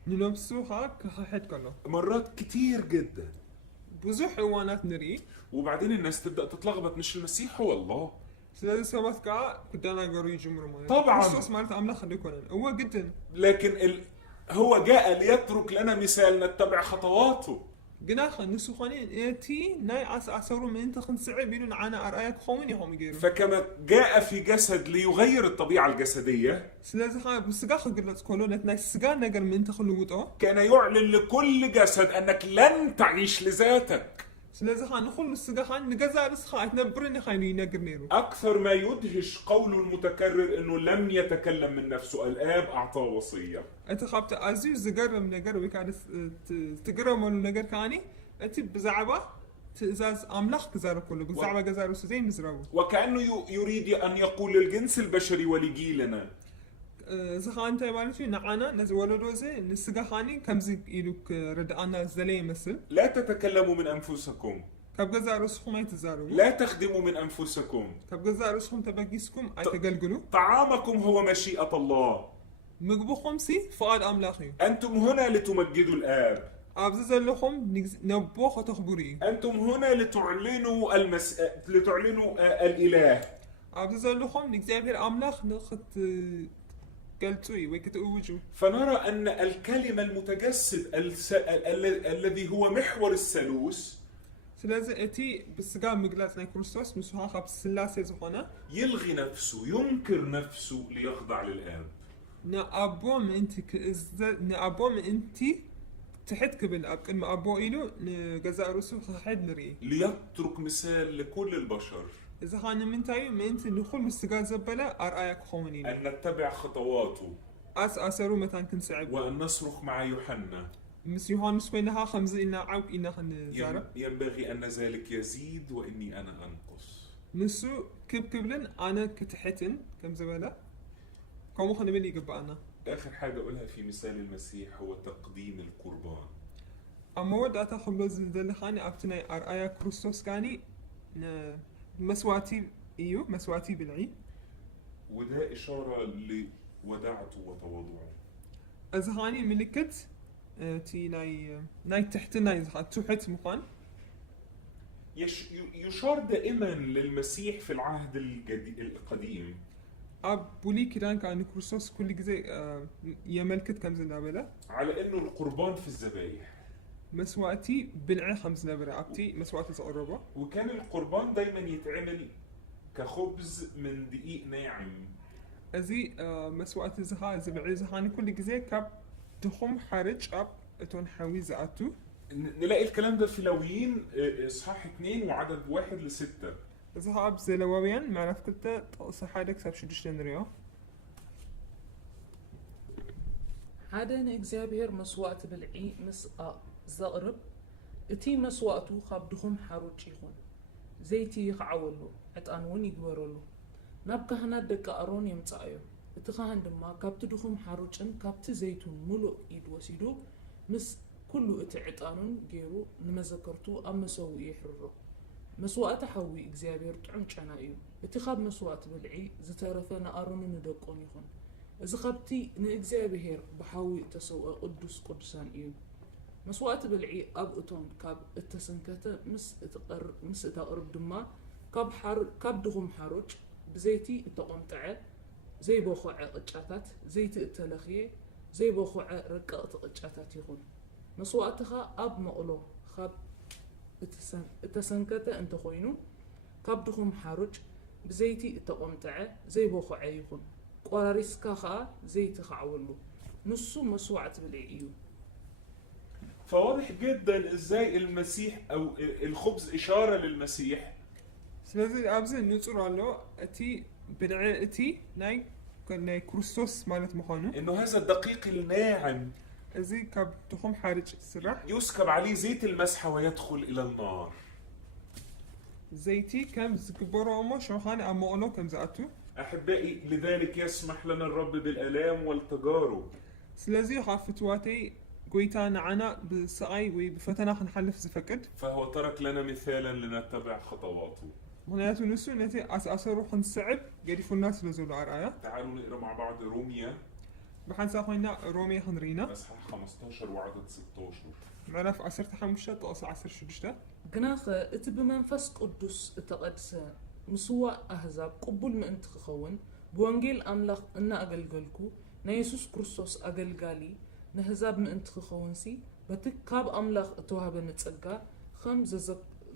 نفسه هاك حد كله مرات كتير جدا، بزح حيوانات نري وبعدين الناس تبدأ تتلخبط، مش المسيح هو الله. سلازي سوات كا كدانا قري جمر طبعاً. الصوص مالت أملا خليكونا هو جدا، لكن هو جاء ليترك لنا مثال نتبع خطواته. جناخ نسخانين إتي ناي أسرو من أنت خنسعب يلون عنا أرأيك خوين يهم يجيرون. فكما جاء في جسد ليغير الطبيعة الجسدية، سلازي خا بسجاخ قلت كولونة ناي سجان نجر من أنت خلوته. كان يعلن لكل جسد أنك لن تعيش لذاتك. سلازي خا نخل السجاخان نجزا رسخا تنبرني خايني نجر نيرو. أكثر ما يدهش قوله المتكرر أنه لم يتكلم من نفسه، الآب أعطاه وصية. أنت خابت أزيو زجر من نجر ويكاد تجرب من نجر كاني أنت بزعبة تزاز أملاخ كزارو كله بزعبة جزارو سزين مزرعو. وكأنه يريد أن يقول للجنس البشري ولجيلنا. زخان تبارشي نعانا نزولو دوزي نسجخاني كمزي إلوك ردانا زلي مثل. لا تتكلموا من أنفسكم. كبجزا رسخم أي تزارو. لا تخدموا من أنفسكم. كبجزا رسخم تبجيسكم أي تجلجلو. طعامكم هو مشيئة الله. مجبو خمسي فؤاد أملاخي. أنتم هنا لتمجدوا الآب. أبزز لهم نبوخ تخبري. أنتم هنا لتعلنوا الإله. أبزز لهم نجزابير أملاخ نخت قلتوي ويكتوجو. فنرى أن الكلمة المتجسد الذي هو محور الثالوث سلازم أتي بالسجام مجلس نيكروسوس مسوها خب سلاسة زخانة يلغي نفسه، ينكر نفسه ليخضع للآب. نأبوم أنت تحت قبل الأب كلمة أبو إلو نجزاء رسول خحد نري ليترك مثال لكل البشر. إذا خان من تايو من أنت ندخل مستجاز زبالة أرأيك خوانين أن نتبع خطواته أسأروا متى كن صعب وأن نصرخ مع يوحنا. مس يوحنا بينها خمسة إلنا عوق إلنا خن زارة. ينبغي أن ذلك يزيد وإني أنا أنقص. نسو كبلن أنا كتحتن كم زبالة كم خن بلي جبأنا. آخر حاجة أقولها في مثال المسيح هو تقديم القربان. أما ود أتخبز زل خاني أبتني أرأي كروستوس كاني مسواتي مسواتي بالعيد. وده إشارة لوداعته وتواضعه. أزهاني ملكت تي ناي تحت ناي تحت مكان. يشار دائما للمسيح في العهد القديم. بولي كيران كان كروسوس كل جزء يملكت كم زنابلة على إنه القربان في الذبائح. مسواتي بالع خمس نبرة أبتي مسواتي صقربة. وكان القربان دايما يتعمل كخبز من دقيق ناعم. أزي مسوات زها زبع زهاني كل جزء كاب دخم حرج أب أتون حوي زاتو. نلاقي الكلام ده في لويين إصحاح 2 وعدد 1-6. زها أب زلوابيان معرف كنت صحادك سب شدش لنريو. حدا نإግዚአብሔር መስዋዕት ብልዒ ምስ ዘቕርብ እቲ መስዋዕቱ ካብ ድኹም ሓሩጭ ይኹን ዘይቲ ይኸዓወሉ ዕጣን እውን ይግበረሉ ናብ ካህናት ደቂ ኣሮን የምጽኣዮ እቲ ካህን ድማ ካብቲ ድኹም ሓሩጭን ካብቲ ዘይቱን ሙሉእ ኢድ ወሲዱ ምስ ኩሉ እቲ ዕጣኑን ገይሩ ንመዘከርቱ ኣብ መሰዊኡ ይሕርሮ መስዋዕቲ ሓዊ እግዚኣብሔር ጥዑም ጨና እዩ እቲ ካብ መስዋዕቲ ብልዒ ዝተረፈ ንኣሮንን ንደቆን ይኹን እዚ ካብቲ ንእግዚኣብሔር ብሓዊ እተሰውአ ቅዱስ ቅዱሳን እዩ መስዋዕቲ ብልዒ ኣብ እቶን ካብ እተሰንከተ ምስ እተቕርብ ድማ ካብ ድኹም ሓሩጭ ብዘይቲ እተቆምጠዐ ዘይቦኽዐ ቅጫታት ዘይቲ እተለኽየ ዘይቦኽዐ ረቀቕቲ ቅጫታት ይኹን መስዋዕትኻ ኣብ መቕሎ ካብ እተሰንከተ እንተኾይኑ ካብ ድኹም ሓሩጭ ብዘይቲ እተቆምጠዐ ዘይቦኽዐ ይኹን ቆራሪስካ ኸዓ ዘይቲ ኸዓወሉ ንሱ መስዋዕት ብልዒ እዩ فواضح جدا ازاي المسيح او الخبز اشاره للمسيح. ስለዚህ ኣብዚ ንጹር ኣሎ እቲ ብልዒ እቲ ናይ ክርስቶስ ማለት ምዃኑ انه هذا الدقيق الناعم እዚ ካብ ድኹም ሓርጭ ዝስራሕ يسكب عليه زيت المسحه ويدخل الى النار. ዘይቲ ከም ዝግበሮ እሞ ሸውኻኒ ኣብ መቕሎ ከም ዝኣቱ احبائي لذلك يسمح لنا الرب بالالام والتجارب. ስለዚህ ካብ ፍትዋተይ ጎይታ ንዓና ብስቃይ ወይ ብፈተና ክንሓልፍ ዝፈቅድ فهو ترك لنا مثالا لنتبع خطواته. ምክንያቱ ንሱ ነቲ ኣሰሩ ክንስዕብ ገዲፉልና ስለ ዘሎ ኣርኣያ تعالوا نقرا مع بعض روميا ብሓንሳ ኮይና ሮሜ ክንርኢና اصحاح 15 وعدد 16. ምዕራፍ 15 ጥቕሲ 16 ግናኸ እቲ ብመንፈስ ቅዱስ እተቐድሰ ምስዋዕ ኣህዛብ ቅቡል ምእንቲ ክኸውን ብወንጌል ኣምላኽ እናኣገልገልኩ ናይ የሱስ ክርስቶስ ኣገልጋሊ ንህዛብ ምእንቲ ክኸውንሲ በቲ ካብ ኣምላኽ እተዋህበኒ ጸጋ ከም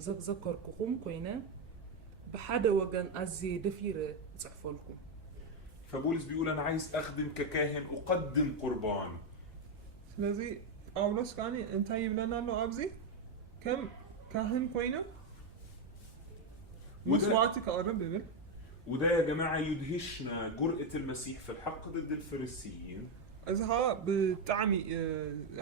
ዘዘከርኩኹም ኮይነ بحد وجن أزي دفيرة صحفلكم. فبولس بيقول أنا عايز أخدم ككاهن أقدم قربان. لذي أولوس كاني أنت يبلنا له أبزي كم كاهن كوينه مسواتك أقرب بيبل. وده يا جماعة يدهشنا جرأة المسيح في الحق ضد الفريسيين. أزها بتعمي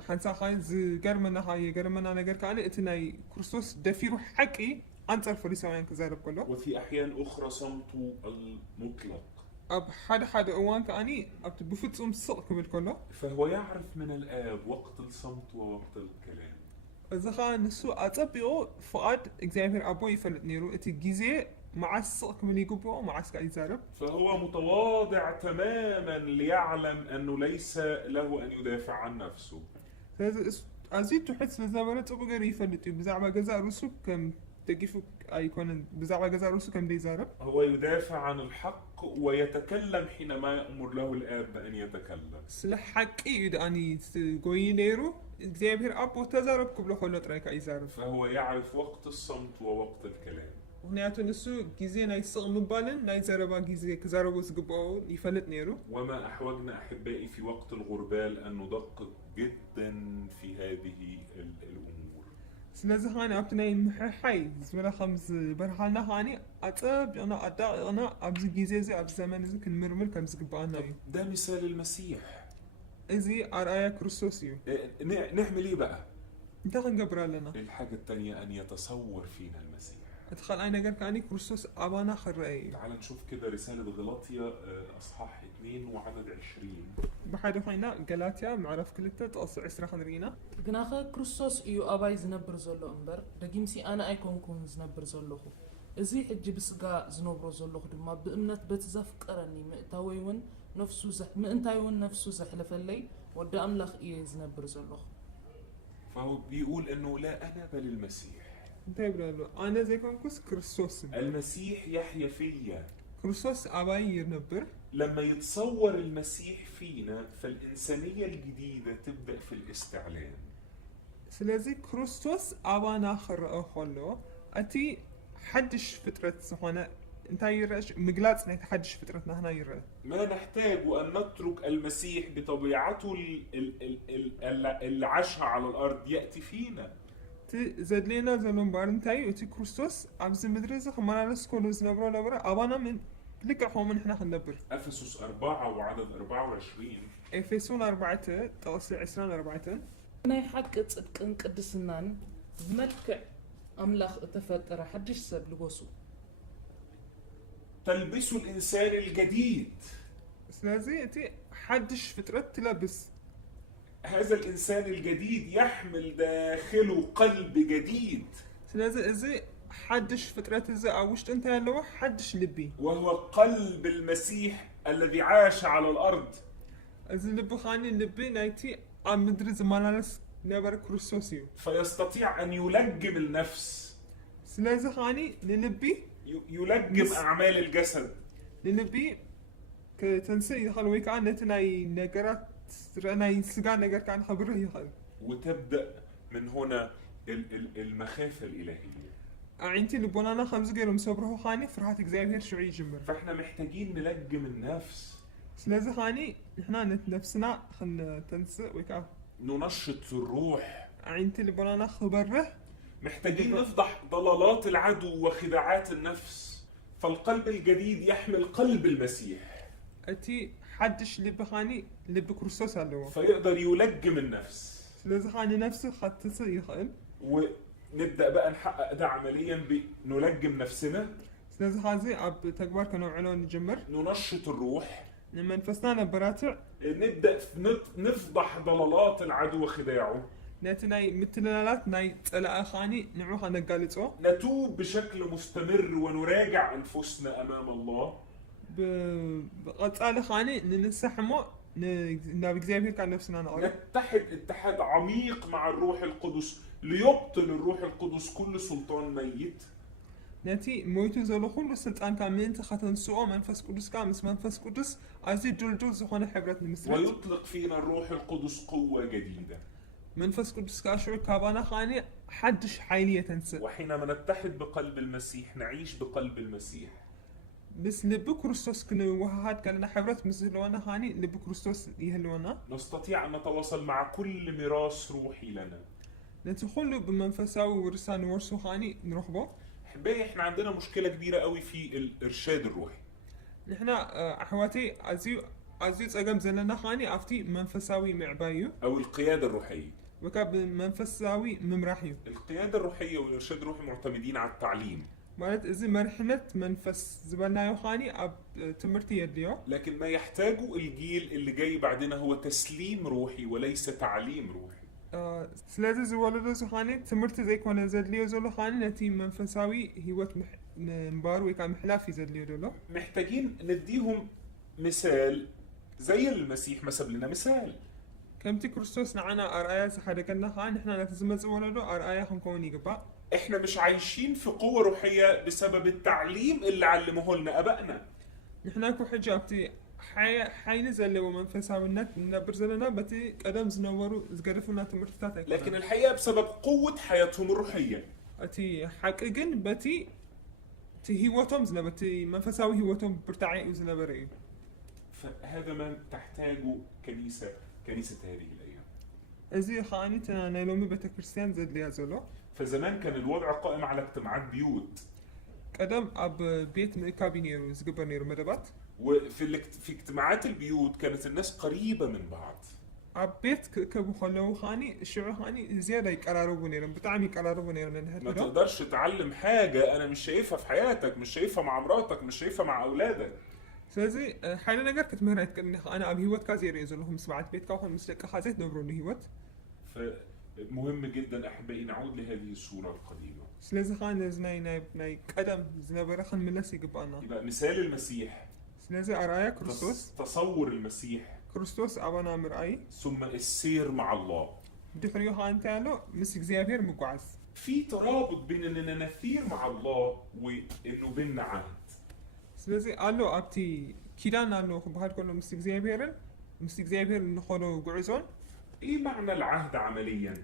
حنسا خاين جرمنا هاي جرمنا نجر كاني إتناي كريستوس دفيرو حقي أنصر فريسيين كزارب كله. وفي أحيان أخرى صمته المطلق. أب حد أوان كأني أب بفتهم صق كمل كله. فهو يعرف من الآب وقت الصمت ووقت الكلام. إذا خان نسوا أتبعه فقد إجابة أبوي فلت نيرو إتجيزة مع الصق كمل يجبره مع سكاي زارب. فهو متواضع تماما ليعلم أنه ليس له أن يدافع عن نفسه. هذا أزيد تحس لزمانة أبو جري فلت بزعمة جزاء رسوب كم تجيفك أيكون بزعمة جزاء رسوب كم دي زارب. هو يدافع عن الحق ويتكلم حينما يأمر له الآب بأن يتكلم. سلاح حقي أني جوي نيرو إجابة أبو تزارب قبل خلنا تريك أي زارب. فهو يعرف وقت الصمت ووقت الكلام. هناك نسو جزء نايسق مبالن نايزاربا جزء كزاربو سقباو يفلت نيرو. وما أحوجنا أحبائي في وقت الغربال أن ندقق جدا في هذه الأمور. ስለዚህ ሃኒ ኣብቲ ናይ ምሕሓይ ዝበለ ከምዚ በረኻልና ሃኒ ኣፀቢቕና ኣዳቂቕና ኣብዚ ግዜ እዚ ኣብዚ ዘመን እዚ ክንምርምር ከም ዝግባአና እዩ ده مثال المسيح. እዚ ኣርኣያ ክርስቶስ እዩ نعمل ايه بقى؟ እንታይ ክንገብር ኣለና الحاجة الثانية أن يتصور فينا المسيح. እቲ ካልኣይ ነገር ከዓኒ ክርስቶስ ኣባና ክረአ እዩ تعال نشوف كده رسالة غلاطيا أصحاح 2 وعدد 20. ብሓደ ኮይና ገላትያ ምዕራፍ 2 ጥቕሲ 20 ክንርኢና ግናኸ ክርስቶስ እዩ ኣባይ ዝነብር ዘሎ እምበር ደጊምሲ ኣነ ኣይኮንኩን ዝነብር ዘለኹ እዚ ሕጂ ብስጋ ዝነብሮ ዘለኹ ድማ ብእምነት በቲ ዘፍቀረኒ ምእንታይ እውን ነፍሱ ዘሕለፈለይ ወዲ ኣምላኽ እየ ዝነብር ዘለኹ فهو بيقول إنه لا أنا بل المسيح. እንታይ ይብላ ኣሎ ኣነ ዘይኮንኩስ ክርስቶስ المسيح يحيا فيا. ክርስቶስ ኣባይ ይነብር لما يتصور المسيح فينا فالإنسانية الجديدة تبدأ في الاستعلان. ስለዚ ክርስቶስ ኣባና ክረአ ከሎ እቲ ሓድሽ ፍጥረት ዝኾነ انت يرأش مقلاص ناي تحدش فترتنا هنا يرأ ما نحتاج أن نترك المسيح بطبيعته اللي عاشها على الأرض يأتي فينا. تي زدلينا زلون بارنتاي وتي كريستوس عبز مدرزة خمانا نسكولو زنبرو لبرا أبانا من لك حوم من إحنا خنبر. أفسس 4 وعدد 24. إفسون 4 تقصي عسران 4 ናይ ሓቂ ጽድቅን ቅድስናን ዝመልክዕ ኣምላኽ እተፈጠረ ሓድሽ ሰብ ልበሱ تلبس الإنسان الجديد. سلازي أنت حدش فترة تلبس. هذا الإنسان الجديد يحمل داخله قلب جديد. سلازي إزاي حدش فترة إزاي عوشت أنت لو حدش لبي. وهو قلب المسيح الذي عاش على الأرض. إذا لبو خاني لبي نايتي عم مدرز مالانس نبر كروسوسيو. فيستطيع أن يلجم النفس. سلازي خاني للبي. يلجم أعمال الجسد. لنبي كتنسي يخل ويكان نتناي نجارات رأناي سجان نجار كان خبره يخل. وتبدأ من هنا المخافة الإلهية. أنتي لبنانا 5 غير مصبره خاني فرحت إجزاء شو يجمر. فإحنا محتاجين نلجم النفس. سلازي خاني إحنا نفسنا خن تنسى ويكان. ننشط الروح. أنتي لبنانا خبره. محتاجين نفضح ضلالات العدو وخداعات النفس. فالقلب الجديد يحمل قلب المسيح. أتي حدش لب خاني لب كريستوس اللي فيقدر يلجم النفس. لازم خاني نفسه خط يخل. ونبدأ بقى نحقق ده عمليا بنلجم نفسنا. لازم خازي أب تكبر كانوا علون نجمر. ننشط الروح. لما نفسنا براتع. نبدأ نفضح ضلالات العدو وخداعه. ناتناي متلالات ناي تلا خاني نروح نقالته. نتوب بشكل مستمر ونراجع أنفسنا أمام الله. بقطع خاني ننسحمه نبي زي كان نفسنا نعرف. نتحد اتحاد عميق مع الروح القدس ليبطل الروح القدس كل سلطان ميت. ناتي مويتو زلو كل سلطان كامل تختن سوء منفس قدس كامل منفس قدس عزيز جلجل زخانة حبرة المسرح. ويطلق فينا الروح القدس قوة جديدة. منفس قدس كاشور كابانا خاني حدش حيلية تنسى. وحينما نتحد بقلب المسيح نعيش بقلب المسيح. بس لب كريستوس كنا وهاد كان حبرة مثلوانا خاني لب كريستوس يهلوانا. نستطيع أن نتواصل مع كل ميراث روحي لنا. ندخل بمنفساوي ورسان ورسو خاني نروح به. حبايبي احنا عندنا مشكلة كبيرة قوي في الإرشاد الروحي. نحنا أحواتي عزيز أقام زلنا خاني عفتي منفساوي معبايو أو القيادة الروحية. وكاب منفساوي ممراحيو. القيادة الروحية والإرشاد الروحي معتمدين على التعليم. مالت إذا مرحلة منفس زبالنا يوخاني أب تمرتي يديو. لكن ما يحتاجه الجيل اللي جاي بعدنا هو تسليم روحي وليس تعليم روحي. سلازة زوالدو زخاني تمرتي زي كون زدليو زولو خاني نتي منفساوي هيوت مبار ويكا محلافي زدليو دولو. محتاجين نديهم مثال زي المسيح ما ساب لنا مثال. كمتي كريستوس نعنا أرآيا سحدكنا خان إحنا نتزمز ولدو أرآيا خنكوني قبا. إحنا مش عايشين في قوة روحية بسبب التعليم اللي علموه لنا أبائنا. نحنا كو حجابتي حي نزل لو منفسها والنت نبرزلنا بتي قدم زنورو زقرفونا تمرتاتك. لكن الحقيقة بسبب قوة حياتهم الروحية. أتي حقيقن بتي هيوتهم زنبتي منفساوي هيوتهم برتعي وزنبري. فهذا ما تحتاجه كنيسة هذه الأيام. أزي خانتنا نيلومي بيت كريستيان زد لي أزولو. فزمان كان الوضع قائم على اجتماعات بيوت. قدم أب بيت كابينيرو زقبرنيرو مدبات. في اجتماعات البيوت كانت الناس قريبة من بعض. عبيت كبو خلو خاني الشعور خاني زيادة يقراربوا نيرم بتعمي يقراربوا نيرم ما تقدرش تعلم حاجة أنا مش شايفها في حياتك، مش شايفها مع مراتك، مش شايفها مع أولادك. سلازي حالا نقر كنت مهرات كأني أنا أبي هيوت كازير يزولهم سبعة بيت كاوخن مسلك خازيت نبرون هيوت. فمهم جدا أحبائي نعود لهذه الصورة القديمة. سلازي خان زناي ناي قدم زنا برخن ملسي قبانا. يبقى مثال المسيح. سلازي أرآيا كريستوس. تصور المسيح. كريستوس أبانا مرأي. ثم السير مع الله. دحريو خان تالو مسك زيابير مقعز. في ترابط بين إننا نثير مع الله وإنه بيننا عهد. سلازي قالو أبتي كيران قالو بهاد كله مسك زيابير نخلو قعزون. إيه معنى العهد عملياً؟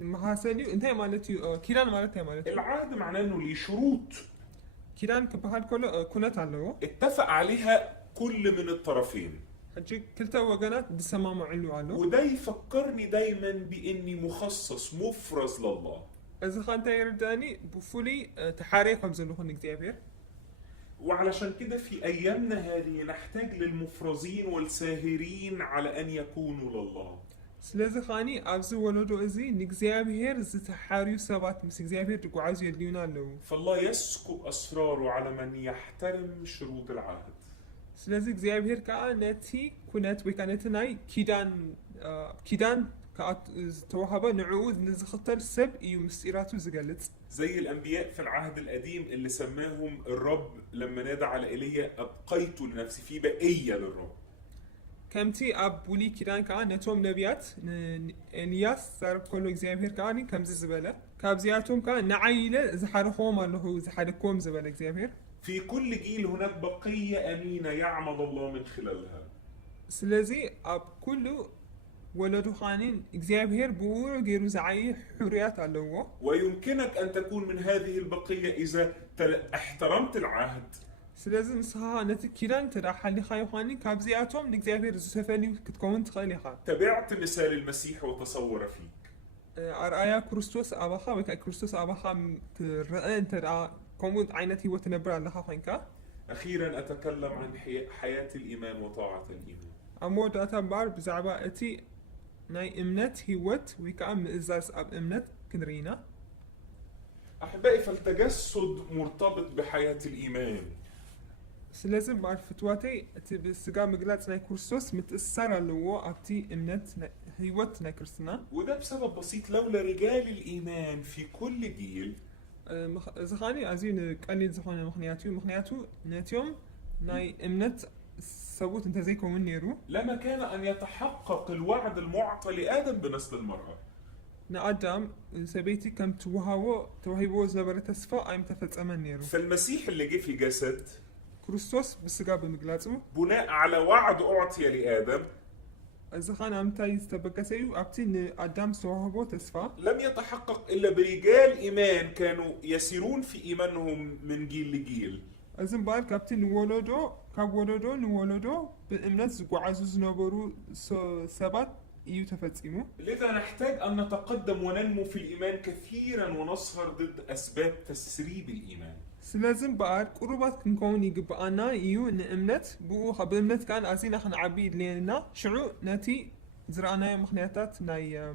ما هساليو انتهي مالتي كيران مالتي العهد معناه إنه ليه شروط. كيدان كبهال كله كونات على اتفق عليها كل من الطرفين. حجي كلتا وجنات بسمام علو على وده يفكرني دايما بإني مخصص مفرز لله. إذا خانتا يرداني بفولي تحاري خمسة لخون إكزابير. وعلشان كده في أيامنا هذه نحتاج للمفرزين والساهرين على أن يكونوا لله. سلازي خاني أبزو ولدو إزي نكزابير زي تحاريو سبات مس إكزابير تقو عاوز يدليونا له. فالله يسكب أسراره على من يحترم شروط العهد. سلازي إكزابير كا نتي كونات ويكانت ناي كيدان كات توهبا نعود نزختر سب إيو مسيراتو زغلت. زي الأنبياء في العهد القديم اللي سماهم الرب لما نادى على إيليا أبقيت لنفسي، في بقية للرب. كمتي أبولي كيدان كا نتوم نبيات إلياس صار كله إكزابير كاني كم زبالة كابزياتهم كا نعيلة زحرهم اللي زحركم زبالة إكزابير. في كل جيل هناك بقية أمينة يعمل الله من خلالها. سلازي أب كله ولدو خانين إكزابير بورو غيرو زعي حريات علوه. ويمكنك أن تكون من هذه البقية إذا احترمت العهد. سلازي نصها نتي كيدان ترى حالي خايو خانين كابزياتهم إكزابير زسفاني كتكون تخيلي خان. تبعت مثال المسيح وتصور فيك. أرأيا كريستوس أباخا وكا كريستوس أباخا ترأين ترى كومود عينتي وتنبر على خاينكا. أخيرا أتكلم عن حياة الإيمان وطاعة الإيمان. أمود أتبار بزعبا أتي ناي إمنت هيوت ويكا إزاز أب إمنت كنرينا. أحبائي، فالتجسد مرتبط بحياة الإيمان. سلازم بعد فتواتي تبي سجا مجلات ناي كريستوس متأثر اللو أبتي إمنت هيوت ناي كريستنا. وده بسبب بسيط، لولا رجال الإيمان في كل جيل. زخاني أزين قليل زخاني مخنياتو ناتيوم ناي إمنت سوت انت زيكم من نيرو. لما كان أن يتحقق الوعد المعطى لآدم بنسل المرأة. نقدم سبيتي كم توهيبو زبرة تسفا أيم تفت أمن نيرو. فالمسيح اللي جه في جسد كريستوس بسجا بمجلاتو بناء على وعد أعطي لآدم. زخان أمتا يستبقسيو أبتي نقدم سوهبو تسفا. لم يتحقق إلا برجال إيمان كانوا يسيرون في إيمانهم من جيل لجيل. أزم بار كابتن نولدو بالإمنات زقعزوز نبرو سبات إيو تفتيمو. لذا نحتاج أن نتقدم وننمو في الإيمان كثيرا ونصهر ضد أسباب تسريب الإيمان. سلازم بار قربات كنكون يقبقنا إيو نأمنت بقوها بإمنت كان أزينا خن عبيد لنا شعو ناتي زرعنا مخنياتات ناي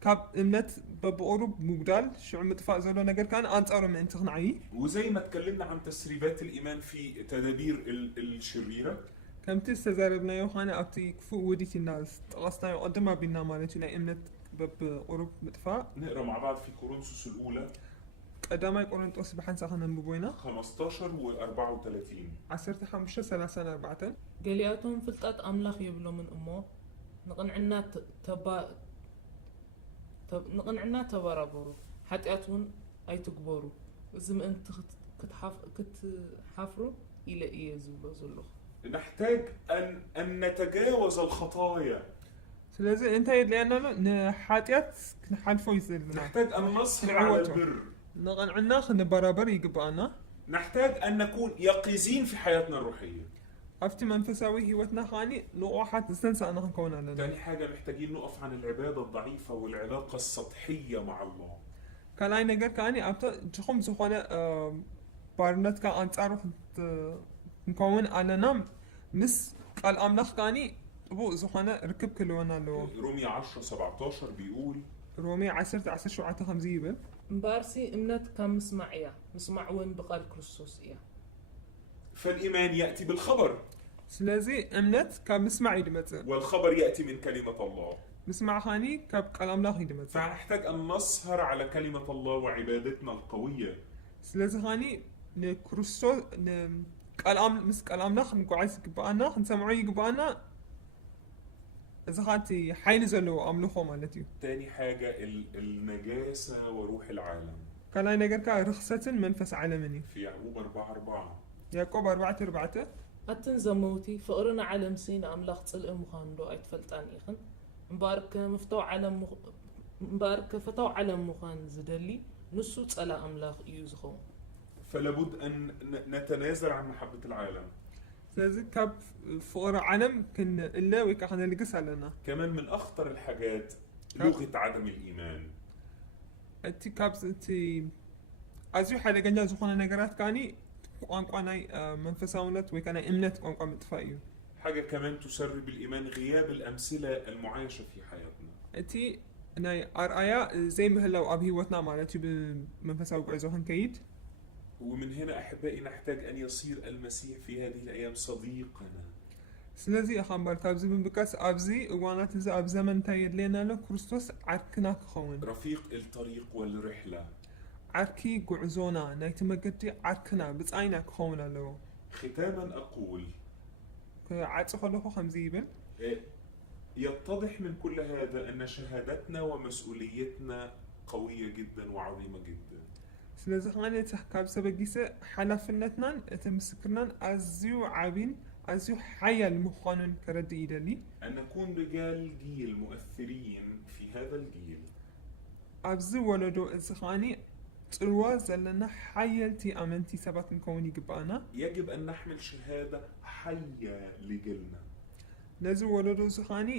كاب إمنت بقرب مقدال شعو متفاق زولو نقر كان أنت من أنت خنعي. وزي ما تكلمنا عن تسريبات الإيمان في تدابير الشريرة، كم تستزاربنا يوخانا أبتي كفو وديتي الناس تغصنا يقدمها بينا مالتنا إمنت بقرب متفاق. نقرأ مع بعض في كورنثوس الأولى قدامي قرنطوس بحنسا خنا نبوينا 15 و34. 15 3 4 قلياتهم فلتات أملاخ يبلو من أمه نقنعنا تباربرو حتياتون أي تكبروا زم أنت كتحافروا إلى إيه زلخ. نحتاج أن نتجاوز الخطايا. سلازي أنت لأننا حاتيات نحالفو يزلنا. نحتاج أن نصبر على البر. نقنعنا خنا برابر يقبعنا. نحتاج أن نكون يقظين في حياتنا الروحية. أفتي منفساوي هوتنا خاني نوحات نستنسى أنا نكون لنا. تاني حاجة محتاجين نقف عن العبادة الضعيفة والعلاقة السطحية مع الله. كلاي نجار كاني أبتا جخم زخانة بارنت كان أنتعرف نكون أنا مس الأملاخ كاني أبو زخانة ركب كلونا لو. رومية 10:17 بيقول. رومية 10 شو عتا خمزيبل. مبارسي إمنت كان مسمع وين بقال كريستوس إياه. فالإيمان يأتي بالخبر. سلازي إمنت كان مسمع يدمت. والخبر يأتي من كلمة الله. مسمع خاني كلام لا يدمت. فنحتاج أن نسهر على كلمة الله وعبادتنا القوية. سلازي خاني نكريستوس كلام لا نقعد يقبعنا نسمعه يقبعنا. إذا خاتي حين زلوا أملوخه مالتي. تاني حاجة النجاسة وروح العالم. كلا نجار كا رخصة منفس عالمني. في يعقوب 4:4. يعقوب 4:4. أتن زموتي فقرنا عالم سين أملاخ تصل مخاندو أيتفلتان إخن. مبارك فتو عالم مخان زدلي نسو تصلا أملاخ يوزخو. فلابد أن نتنازل عن محبة العالم. ስለዚ ካብ ፍቅሪ ዓለም ክንእለ ወይ ከዓ ክነልግስ ኣለና። كمان من أخطر الحاجات لغة عدم الإيمان. እቲ ካብዚ እቲ ኣዝዩ ሓደገኛ ዝኾነ ነገራት ከዓኒ ቋንቋ ናይ መንፈሳውነት ወይ ከዓ ናይ እምነት ቋንቋ ምጥፋእ እዩ። حاجة كمان تسرب الإيمان غياب الأمثلة المعايشة في حياتنا. እቲ ናይ ኣርኣያ ዘይምህላው ኣብ ሂወትና ማለት እዩ ብመንፈሳዊ ጉዕዞ ክንከይድ። ومن هنا أحبائي نحتاج أن يصير المسيح في هذه الأيام صديقنا. ስለዚ ኢኻ እምበር ካብዚ ብምብቃስ ኣብዚ እዋናት እዚ ኣብ ዘመን እንታይ የድልየና ኣሎ? ክርስቶስ ዓርክና ክኸውን፣ رفيق الطريق والرحلة. ዓርኪ ጉዕዞና ናይቲ መገዲ ዓርክና ብፃይና ክኸውን ኣለዎ። ختاما أقول ክዓፂ ከለኹ ከምዚ ይብል يتضح من كل هذا أن شهادتنا ومسؤوليتنا قوية جدا وعظيمة جدا. ስለዚ ከዓኒ እቲ ካብ ሰበጊሰ ሓላፍነትናን እቲ ምስክርናን ኣዝዩ ዓብይን ኣዝዩ ሓያል ምዃኑን ከረዲ ይደሊ። أن نكون رجال جيل مؤثرين في هذا الجيل. ኣብዚ ወለዶ እዚ ከዓኒ ፅልዋ ዘለና ሓየልቲ ኣመንቲ ሰባት ክንከውን ይግባአና። يجب أن نحمل شهادة حية لجيلنا. ነዚ ወለዶ እዚ ከዓኒ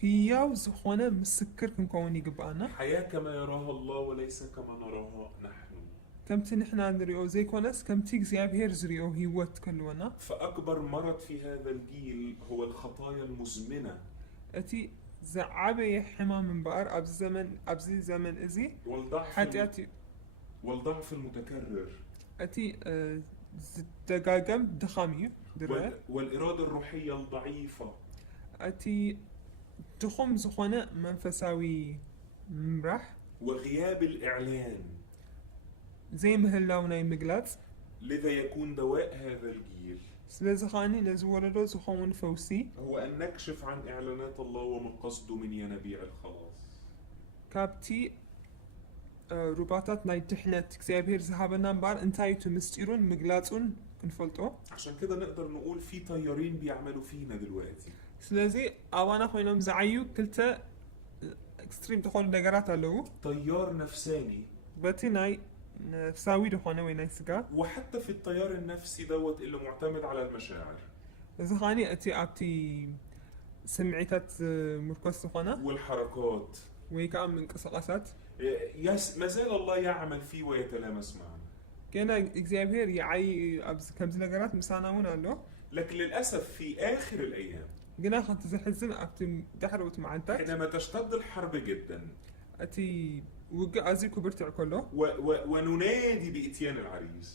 ህያው ዝኾነ ምስክር ክንከውን ይግባአና። حياة كما يراها الله وليس كما نراها نحن. ከምቲ ንሕና ንሪኦ ዘይኮነስ ከምቲ እግዚኣብሔር ዝሪኦ ህይወት ከልወና። فأكبر مرض في هذا الجيل هو الخطايا المزمنة. እቲ ዝዓበየ ሕማም እምበኣር ኣብዚ ዘመን እዚ ሓጢኣት እዩ። والضعف المتكرر. እቲ ዝደጋገም ድኻም እዩ ዝረአ። والإرادة الروحية الضعيفة. እቲ ድኹም ዝኾነ መንፈሳዊ ምምራሕ وغياب الإعلان. ዘይምህላው ናይ ምግላፅ። لذا يكون دواء هذا الجيل ስለዚ ከዓኒ ነዚ ወለዶ ዝኸውን ፈውሲ هو أن نكشف عن إعلانات الله ومقصده من ينابيع الخلاص. ካብቲ ሩባታት ናይ ድሕነት እግዚኣብሔር ዝሃበና እምበር እንታይ እቲ ምስጢሩን ምግላፁን ክንፈልጦ። عشان كده نقدر نقول في طيارين بيعملوا فينا دلوقتي. ስለዚ ኣባና ኮይኖም ዝዓዩ ክልተ ኤክስትሪም ዝኾኑ ነገራት ኣለዉ። طيار نفساني. በቲ ናይ ነፍሳዊ ዝኾነ ወይ ናይ ስጋ وحتى في التيار النفسي دوت اللي معتمد على المشاعر. እዚ ከዓኒ እቲ ኣብቲ ስምዒታት ምርኮስ ዝኾነ والحركات. ወይ ከዓ ምንቅስቓሳት ما زال الله يعمل فيه ويتلامس معنا. ገና እግዚኣብሔር ይዓይ ኣብዚ ከምዚ ነገራት ምሳና እውን ኣሎ። لكن للأسف في آخر الأيام ግና ከንቲ ዘሕዝን ኣብቲ ድሕሪ እቲ መዓልታት حينما تشتد الحرب جدا እቲ ውግእ ኣዝዩ ክብርትዕ ከሎ وننادي بإتيان العريس.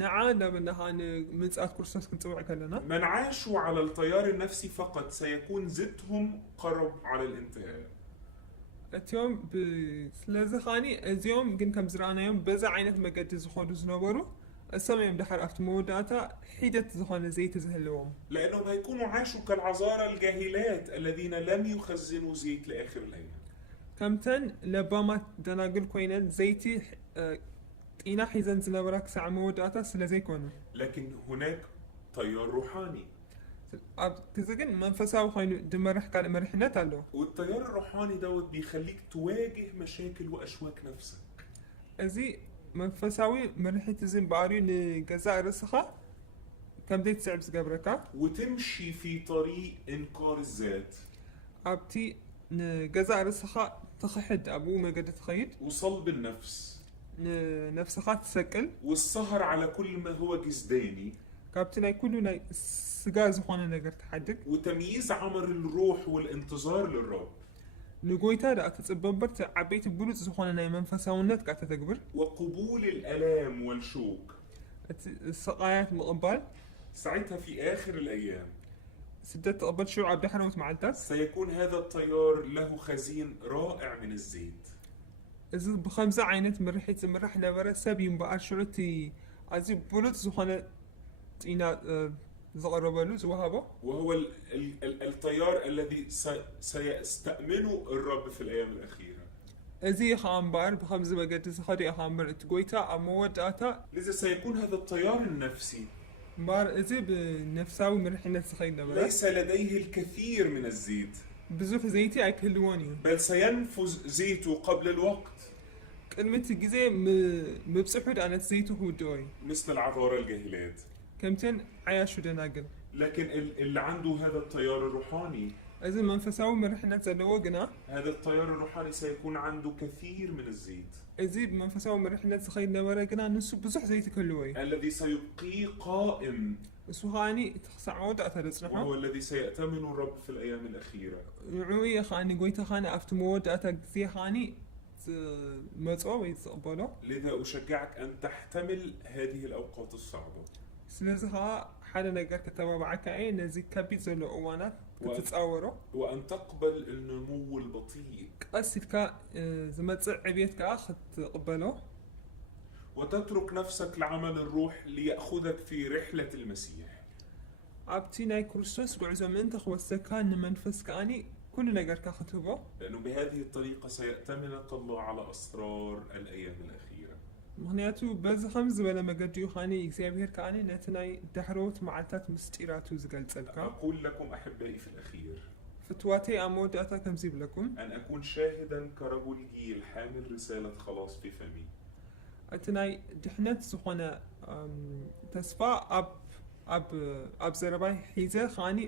ንዓ እንዳበልና ከዓ ንምፅኣት ክርስቶስ ክንፅውዕ ከለና من عاشوا على التيار النفسي فقط سيكون زدهم قرب على الانتهاء. እቲኦም ስለዚ ከዓኒ እዚኦም ግን ከም ዝረኣናዮም በዛ ዓይነት መገዲ ዝኸዱ ዝነበሩ እሶም እዮም ድሓር ኣብቲ መወዳእታ ሒደት ዝኾነ ዘይቲ ዝህልዎም። لأنهم هيكونوا عاشوا كالعذارى الجاهلات الذين لم يخزنوا زيت لآخر الأيام. ከምተን ለባማት ደናግል ኮይነን ዘይቲ ጢና ሒዘን ዝነበራ ክሳዕ መወዳእታ ስለ ዘይኮኑ لكن هناك تيار روحاني. ግዚ ግን መንፈሳዊ ኮይኑ ድመርሕ ካልእ መሪሕነት ኣለዎ። والتيار الروحاني دوت بيخليك تواجه مشاكل وأشواك نفسك. እዚ መንፈሳዊ መሪሕት እዚ እምበኣርዩ ንገዛእ ርእስኻ ከምዘይ ትስዕብ ዝገብረካ وتمشي في طريق إنكار الذات. ኣብቲ ንገዛእ ርእስኻ ትኽሕድ ኣብኡ መገዲ ትኸይድ وصلب النفس. ንነፍስኻ ትሰቅል والسهر على كل ما هو جسداني. ካብቲ ናይ ኩሉ ናይ ስጋ ዝኾነ ነገር ትሓድግ وتمييز عمر الروح والانتظار للرب. ንጎይታ ዳ ትፅበ እምበር ዓበይቲ ብሉፅ ዝኾነ ናይ መንፈሳውነት ካ ተተግብር وقبول الآلام والشوك. እቲ ስቃያት ምቕባል ساعتها في آخر الأيام ስደት ትቕበል ሽዑ ኣብ ዳሕረወት መዓልታት سيكون هذا التيار له خزين رائع من الزيت. እዚ ብከምዚ ዓይነት ምርሒት ዝምራሕ ነበረ ሰብ እዩ እምበኣር ሽዑ እቲ ኣዝዩ ብሉፅ ዝኾነ ጢና زغربلو زوهابو وهو التيار الذي سيستأمنه الرب في الأيام الأخيرة. أزي خامبار بخمس بقت زخري خامبر تقويتا أموداتا. لذا سيكون هذا التيار النفسي بار أزي بنفساوي مرحلة سخينا ليس لديه الكثير من الزيت بزوف زيتي أكلواني بل سينفذ زيته قبل الوقت. ቅድሚት ግዜ ምብፅሑድ ኣነ ዘይትሁ ውድኦይ مثل العذارى الجاهلات. ከምተን ዓያሹ ደናግል لكن اللي عنده هذا التيار الروحاني، እዚ መንፈሳዊ መሪሕነት ዘለዎ ግና هذا التيار الروحاني سيكون عنده كثير من الزيت እዚ ብመንፈሳዊ መሪሕነት ዝኸይድ ነበረ ግና ንሱ ብዙሕ ዘይቲ ክህልዎ እዩ الذي سيبقيه قائم، እሱ ከዓኒ እቲ ክሳዕ መወዳእታ ዘፅንሖ وهو الذي سيأتمن الرب في الأيام الأخيرة. ንዕኡ እየ ከዓኒ ጎይታ ኸዓኒ ኣብቲ መወዳእታ ግዜ ከዓኒ ዝመፅኦ ወይ ዝቕበሎ لذا أشجعك أن تحتمل هذه الأوقات الصعبة ስለዚ ከዓ ሓደ ነገር ከተባብዓካ እየ ነዚ ከቢድ ዘሎ እዋናት ክትፃወሮ وأن تقبل النمو البطيء ቀስ ኢልካ ዝመፅእ ዕብየት ከዓ ክትቕበሎ وتترك نفسك لعمل الروح ليأخذك في رحلة المسيح. ኣብቲ ናይ ክርስቶስ ጉዕዞ ምእንቲ ክወሰካ ንመንፈስ ከዓኒ ኩሉ ነገርካ ክትህቦ لأنه بهذه الطريقة سيأتمنك الله على أسرار الأيام الأخيرة. ምክንያቱ በዚ ከም ዝበለ መገዲ እዩ ከዓኒ እግዚኣብሔር ከዓኒ ነቲ ናይ ዳሕሮት መዓልትታት ምስጢራቱ ዝገልፀልካ أقول لكم أحبائي في الأخير ፍትዋተይ ኣብ መወዳእታ ከምዚ ይብለኩም أن أكون شاهدا كرجل جيل حامل رسالة خلاص في فمي. እቲ ናይ ድሕነት ዝኾነ ተስፋ ኣብ ዘረባይ ሒዘ ከዓኒ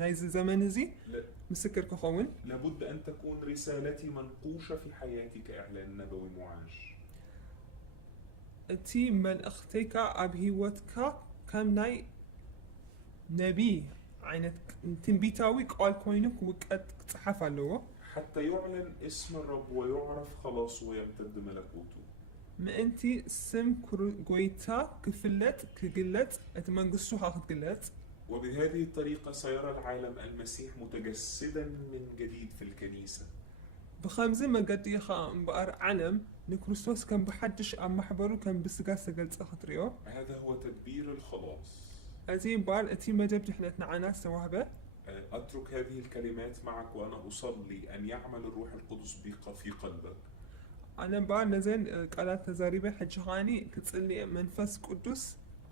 ናይዚ ዘመን እዚ ምስክር ክኸውን لابد أن تكون رسالتي منقوشة في حياتي كإعلان نبوي معاش. እቲ መልእኽተይካ ኣብ ሂወትካ ከም ናይ ነቢይ ዓይነት ትንቢታዊ ቃል ኮይኑ ክውቀት ክፅሓፍ ኣለዎ حتى يعلن اسم الرب ويعرف خلاصه ويمتد ملكوته. ምእንቲ ስም ጎይታ ክፍለጥ ክግለጽ እቲ መንግስቱ ካ ክትግለጽ وبهذه الطريقة سيرى العالم المسيح متجسدا من جديد في الكنيسة. ብኸምዚ መገዲ ኢኻ እምበኣር ዓለም ንክርስቶስ ከም ብሓድሽ ኣብ ማሕበሩ ከም ብስጋ ዝተገልጸ ክትሪኦ هذا هو تدبير الخلاص. እዚ እምበኣር እቲ መደብ ድሕነት ንዓና ዝተዋህበ أترك هذه الكلمات معك وأنا أصلي أن يعمل الروح القدس في قلبك. ኣነ እምበኣር ነዘን ቃላት ተዛሪበ ሕጂ ኸዓኒ ክጽልየ መንፈስ ቅዱስ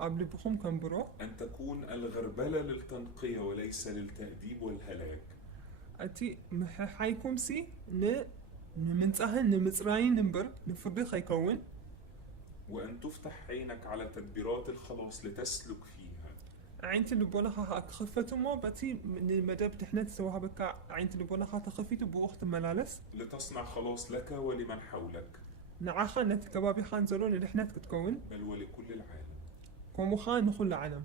ኣብ ልብኹም ከንብሮ أن تكون الغربلة للتنقية وليس للتأديب والهلاك. እቲ ምሕሓይኩምሲ ንምንጻህን ንምጽራይን እምበር ንፍርዲ ኸይከውን وأن تفتح عينك على تدبيرات الخلاص لتسلك فيها. ዓይንቲ ልቦናኻ ክኽፈት እሞ በቲ ንመደብ ድሕነት ዝተዋህበካ ዓይንቲ ልቦናኻ ተኸፊቱ ብኡ ክትመላለስ لتصنع خلاص لك ولمن حولك ንዓኻ ነቲ ከባቢኻን ዘሎ ንድሕነት ክትከውን بل ولكل العالم. ከምኡ ኸዓ ንኹሉ ዓለም